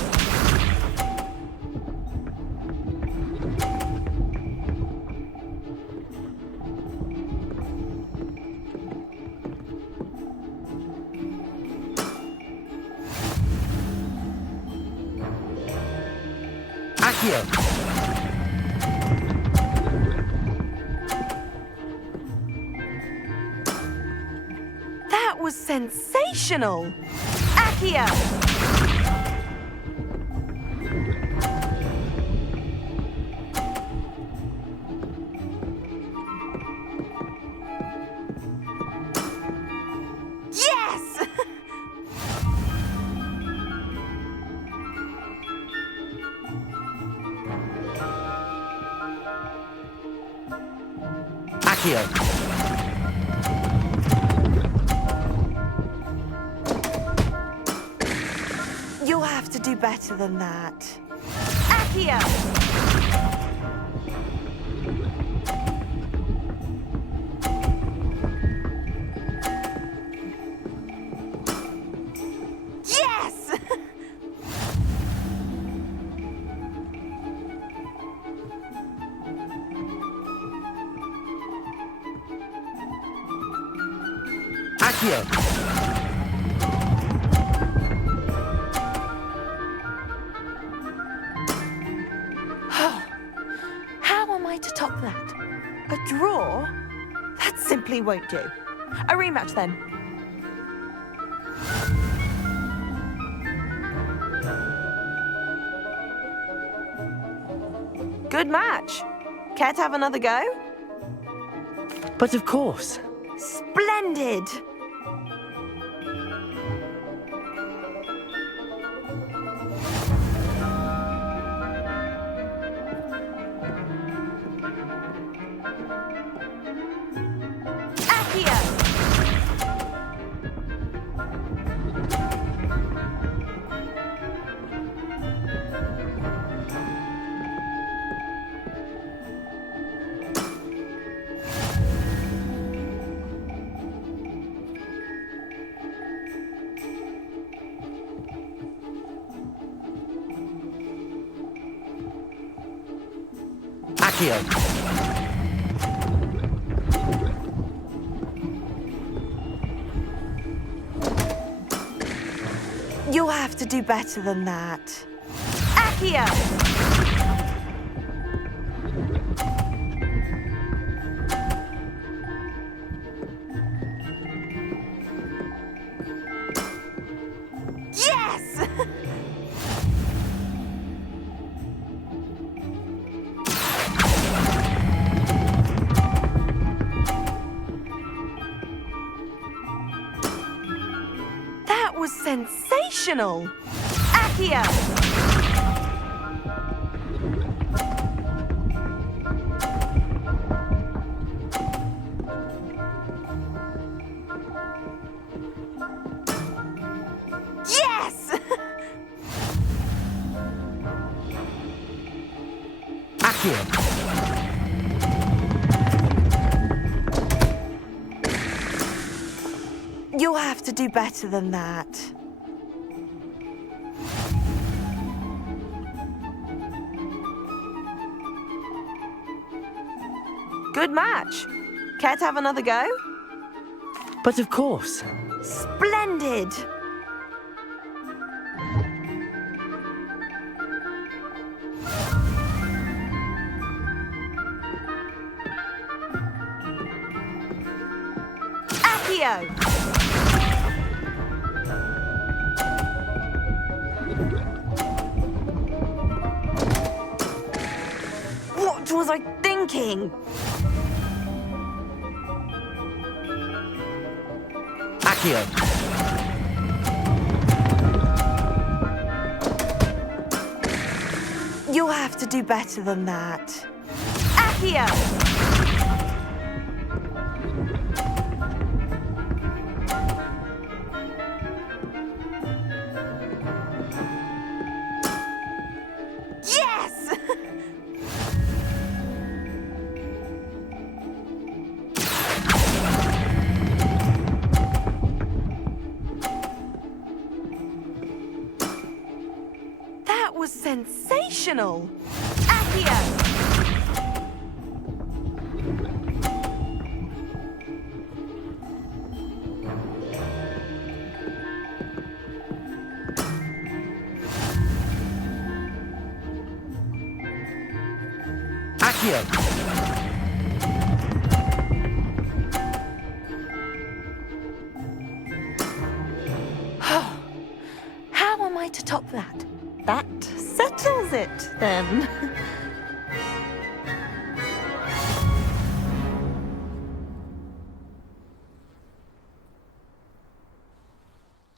Accio. That was sensational! Accio! Yes! Accio. You'll have to do better than that. Accio! Yes! Accio. How am I to top that? A draw? That simply won't do. A rematch then. Good match. Care to have another go? But of course. Splendid! Accio! Accio. You'll have to do better than that. Accio! Yes! That was sensational! Accio! Yes! Accio. You'll have to do better than that. Good match. Care to have another go? But of course. Splendid! Accio! What was I thinking? Accio. You'll have to do better than that. Accio! Yes! That was sensational! Accio! Accio. How am I to top that? That settles it, then.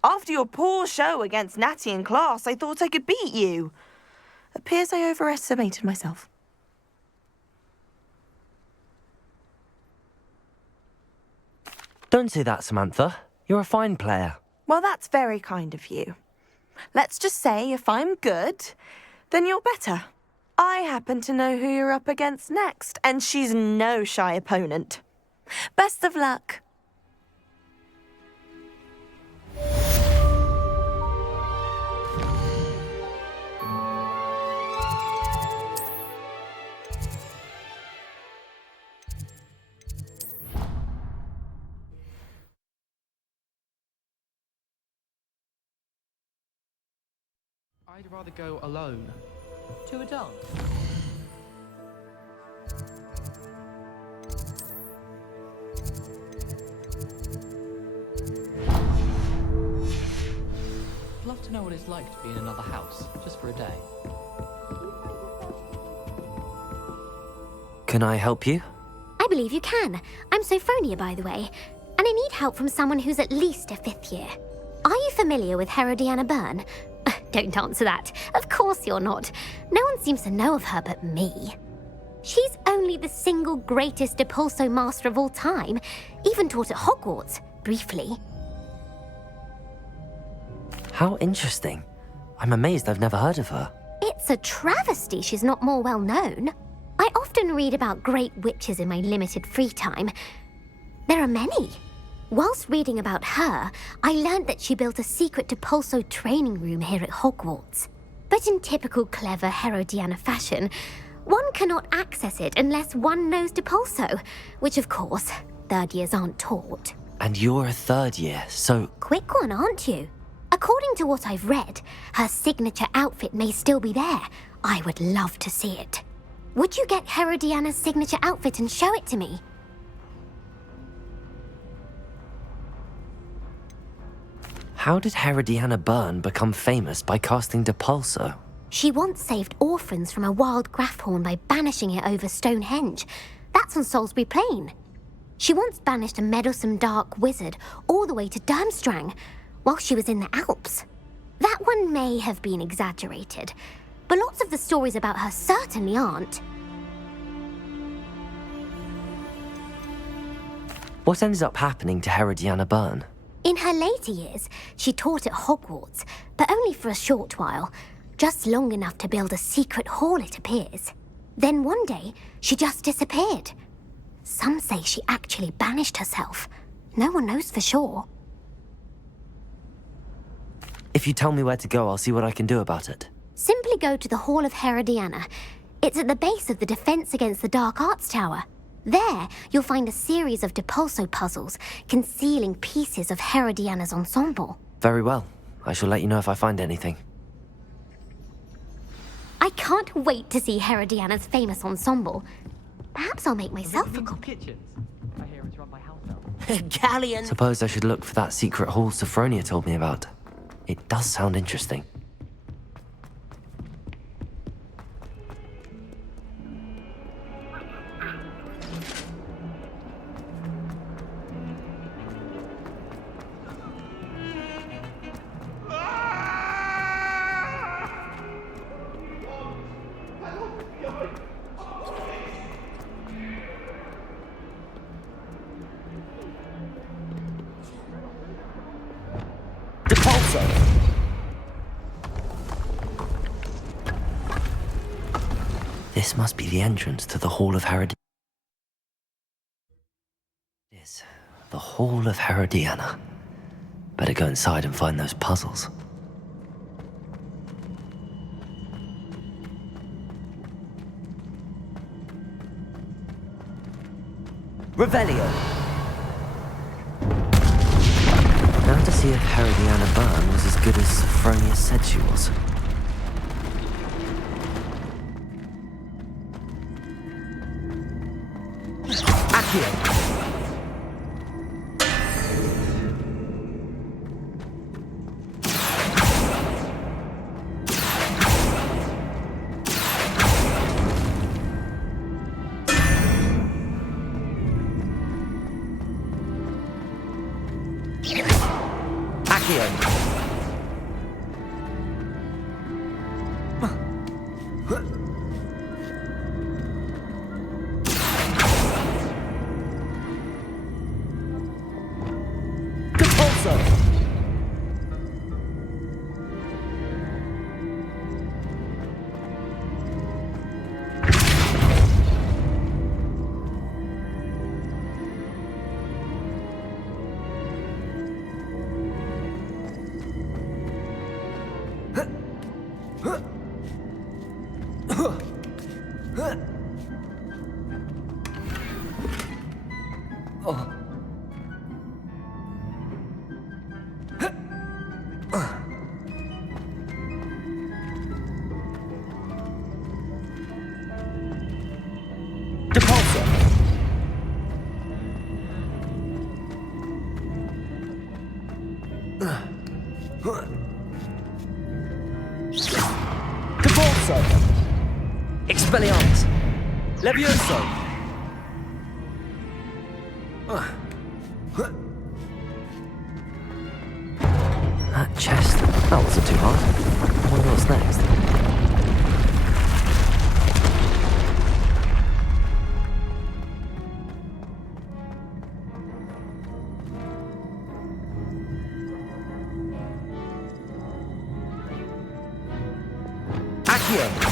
After your poor show against Natty in class, I thought I could beat you. Appears I overestimated myself. Don't say that, Samantha. You're a fine player. Well, that's very kind of you. Let's just say if I'm good, then you're better. I happen to know who you're up against next, and she's no shy opponent. Best of luck. I'd rather go alone. To a dance. I'd love to know what it's like to be in another house, just for a day. Can I help you? I believe you can. I'm Sophronia, by the way, and I need help from someone who's at least a 5th year. Are you familiar with Herodiana Byrne? Don't answer that. Of course you're not. No one seems to know of her but me. She's only the single greatest Depulso master of all time, even taught at Hogwarts, briefly. How interesting. I'm amazed I've never heard of her. It's a travesty she's not more well known. I often read about great witches in my limited free time. There are many. Whilst reading about her, I learned that she built a secret Depulso training room here at Hogwarts. But in typical clever Herodiana fashion, one cannot access it unless one knows Depulso, which of course, 3rd years aren't taught. And you're a 3rd year, so... Quick one, aren't you? According to what I've read, her signature outfit may still be there. I would love to see it. Would you get Herodiana's signature outfit and show it to me? How did Herodiana Byrne become famous by casting Depulso? She once saved orphans from a wild Grafhorn by banishing it over Stonehenge. That's on Salisbury Plain. She once banished a meddlesome dark wizard all the way to Durmstrang. while she was in the Alps. That one may have been exaggerated, but lots of the stories about her certainly aren't. What ended up happening to Herodiana Byrne? In her later years, she taught at Hogwarts, but only for a short while, just long enough to build a secret hall, it appears. Then one day, she just disappeared. Some say she actually banished herself. No one knows for sure. If you tell me where to go, I'll see what I can do about it. Simply go to the Hall of Herodiana. It's at the base of the Defense Against the Dark Arts Tower. There, you'll find a series of Depulso puzzles concealing pieces of Herodiana's ensemble. Very well. I shall let you know if I find anything. I can't wait to see Herodiana's famous ensemble. Perhaps I'll make myself a copy. I hear it's run by house elves. Galleon. Suppose I should look for that secret hall Sophronia told me about. It does sound interesting. This must be the entrance to the Hall of Herodiana. It is. The Hall of Herodiana. Better go inside and find those puzzles. Revelio. Now to see if Herodiana Byrne was as good as Sophronia said she was. Accio. Expelliarmus. Levioso. That chest, that wasn't too hard. I wonder what's next. Accio.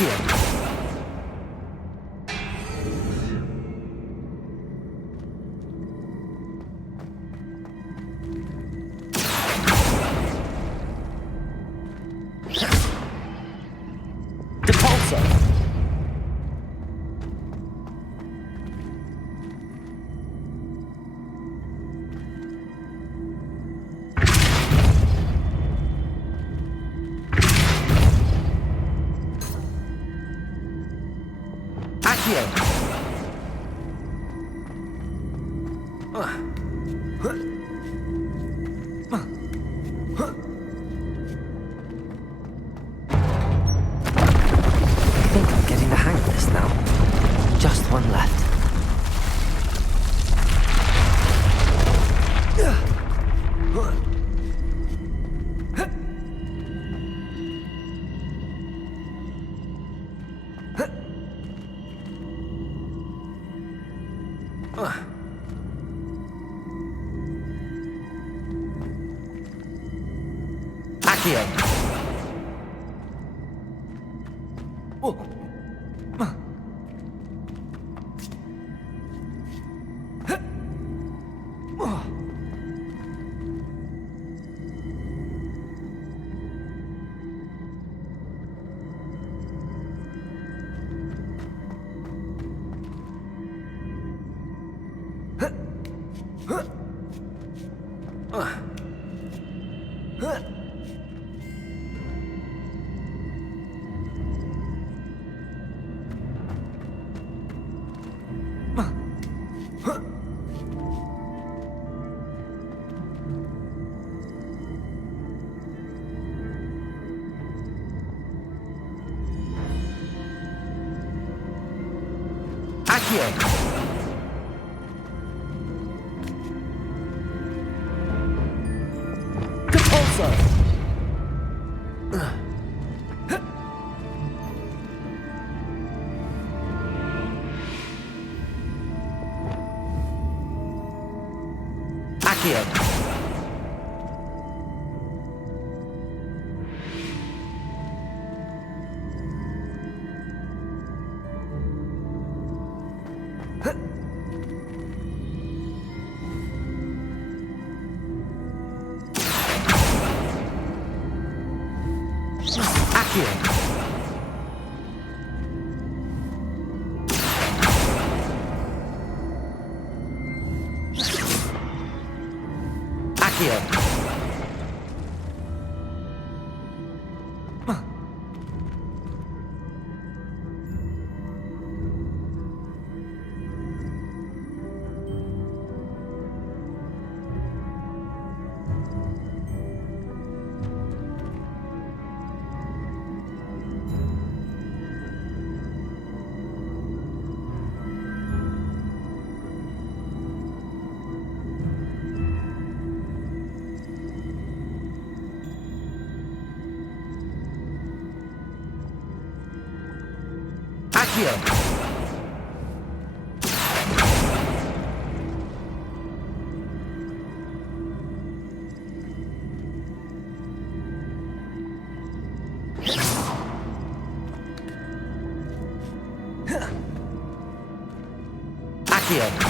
Accio. I think I'm getting the hang of this now. Just one left. Accio. Accio. Accio.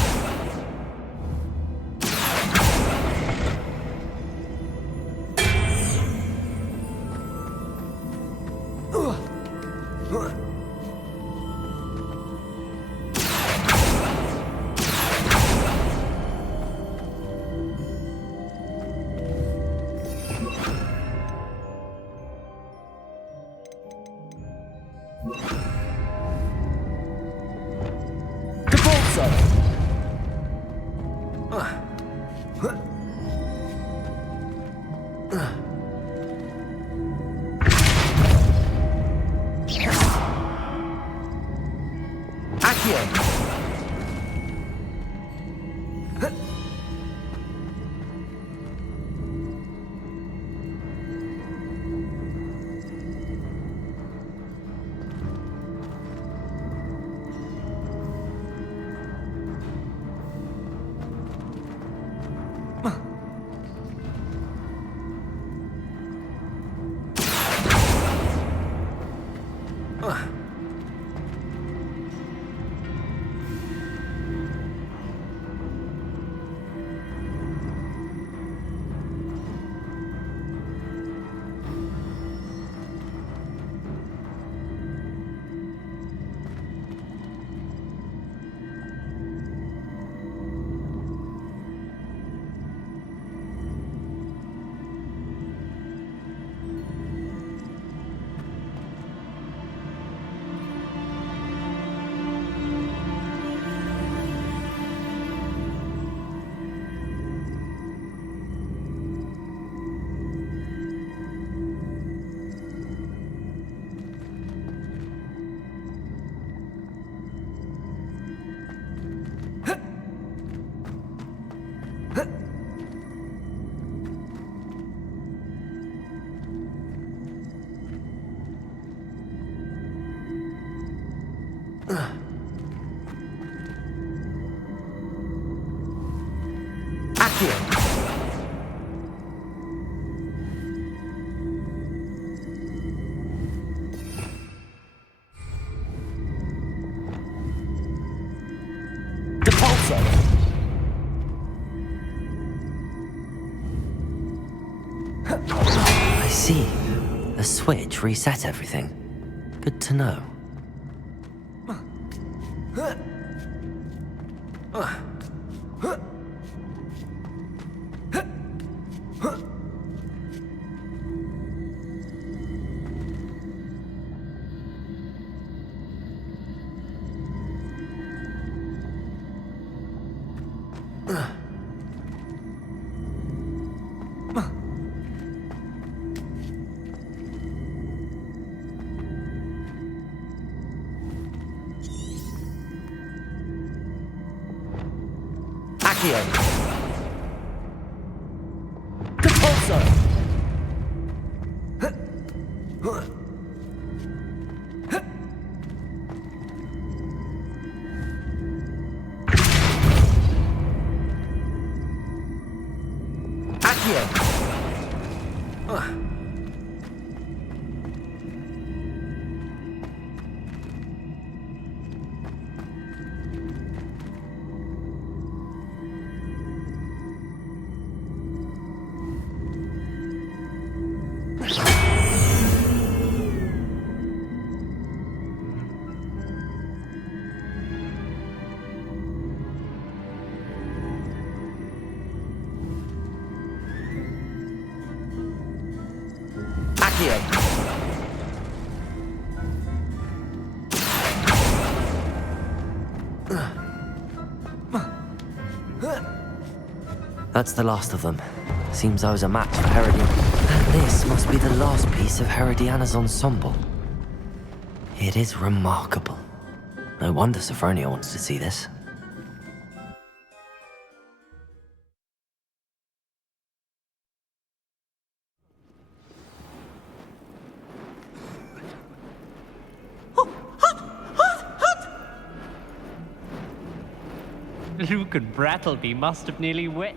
I see. The switch reset everything. Good to know. That's the last of them. Seems I was a match for Herodiana. And this must be the last piece of Herodiana's ensemble. It is remarkable. No wonder Sophronia wants to see this. Luke and Brattleby must have nearly wet.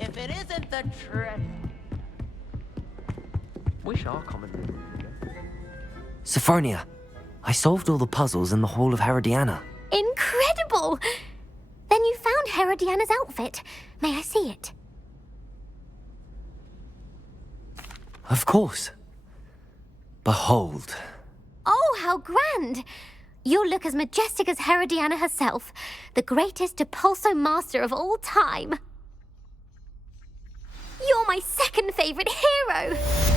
If it isn't the trip. Wish our common room would be good. Sophronia, I solved all the puzzles in the Hall of Herodiana. Incredible! Then you found Herodiana's outfit. May I see it? Of course. Behold. Oh, how grand! You'll look as majestic as Herodiana herself, the greatest Depulso master of all time. You're my second favorite hero!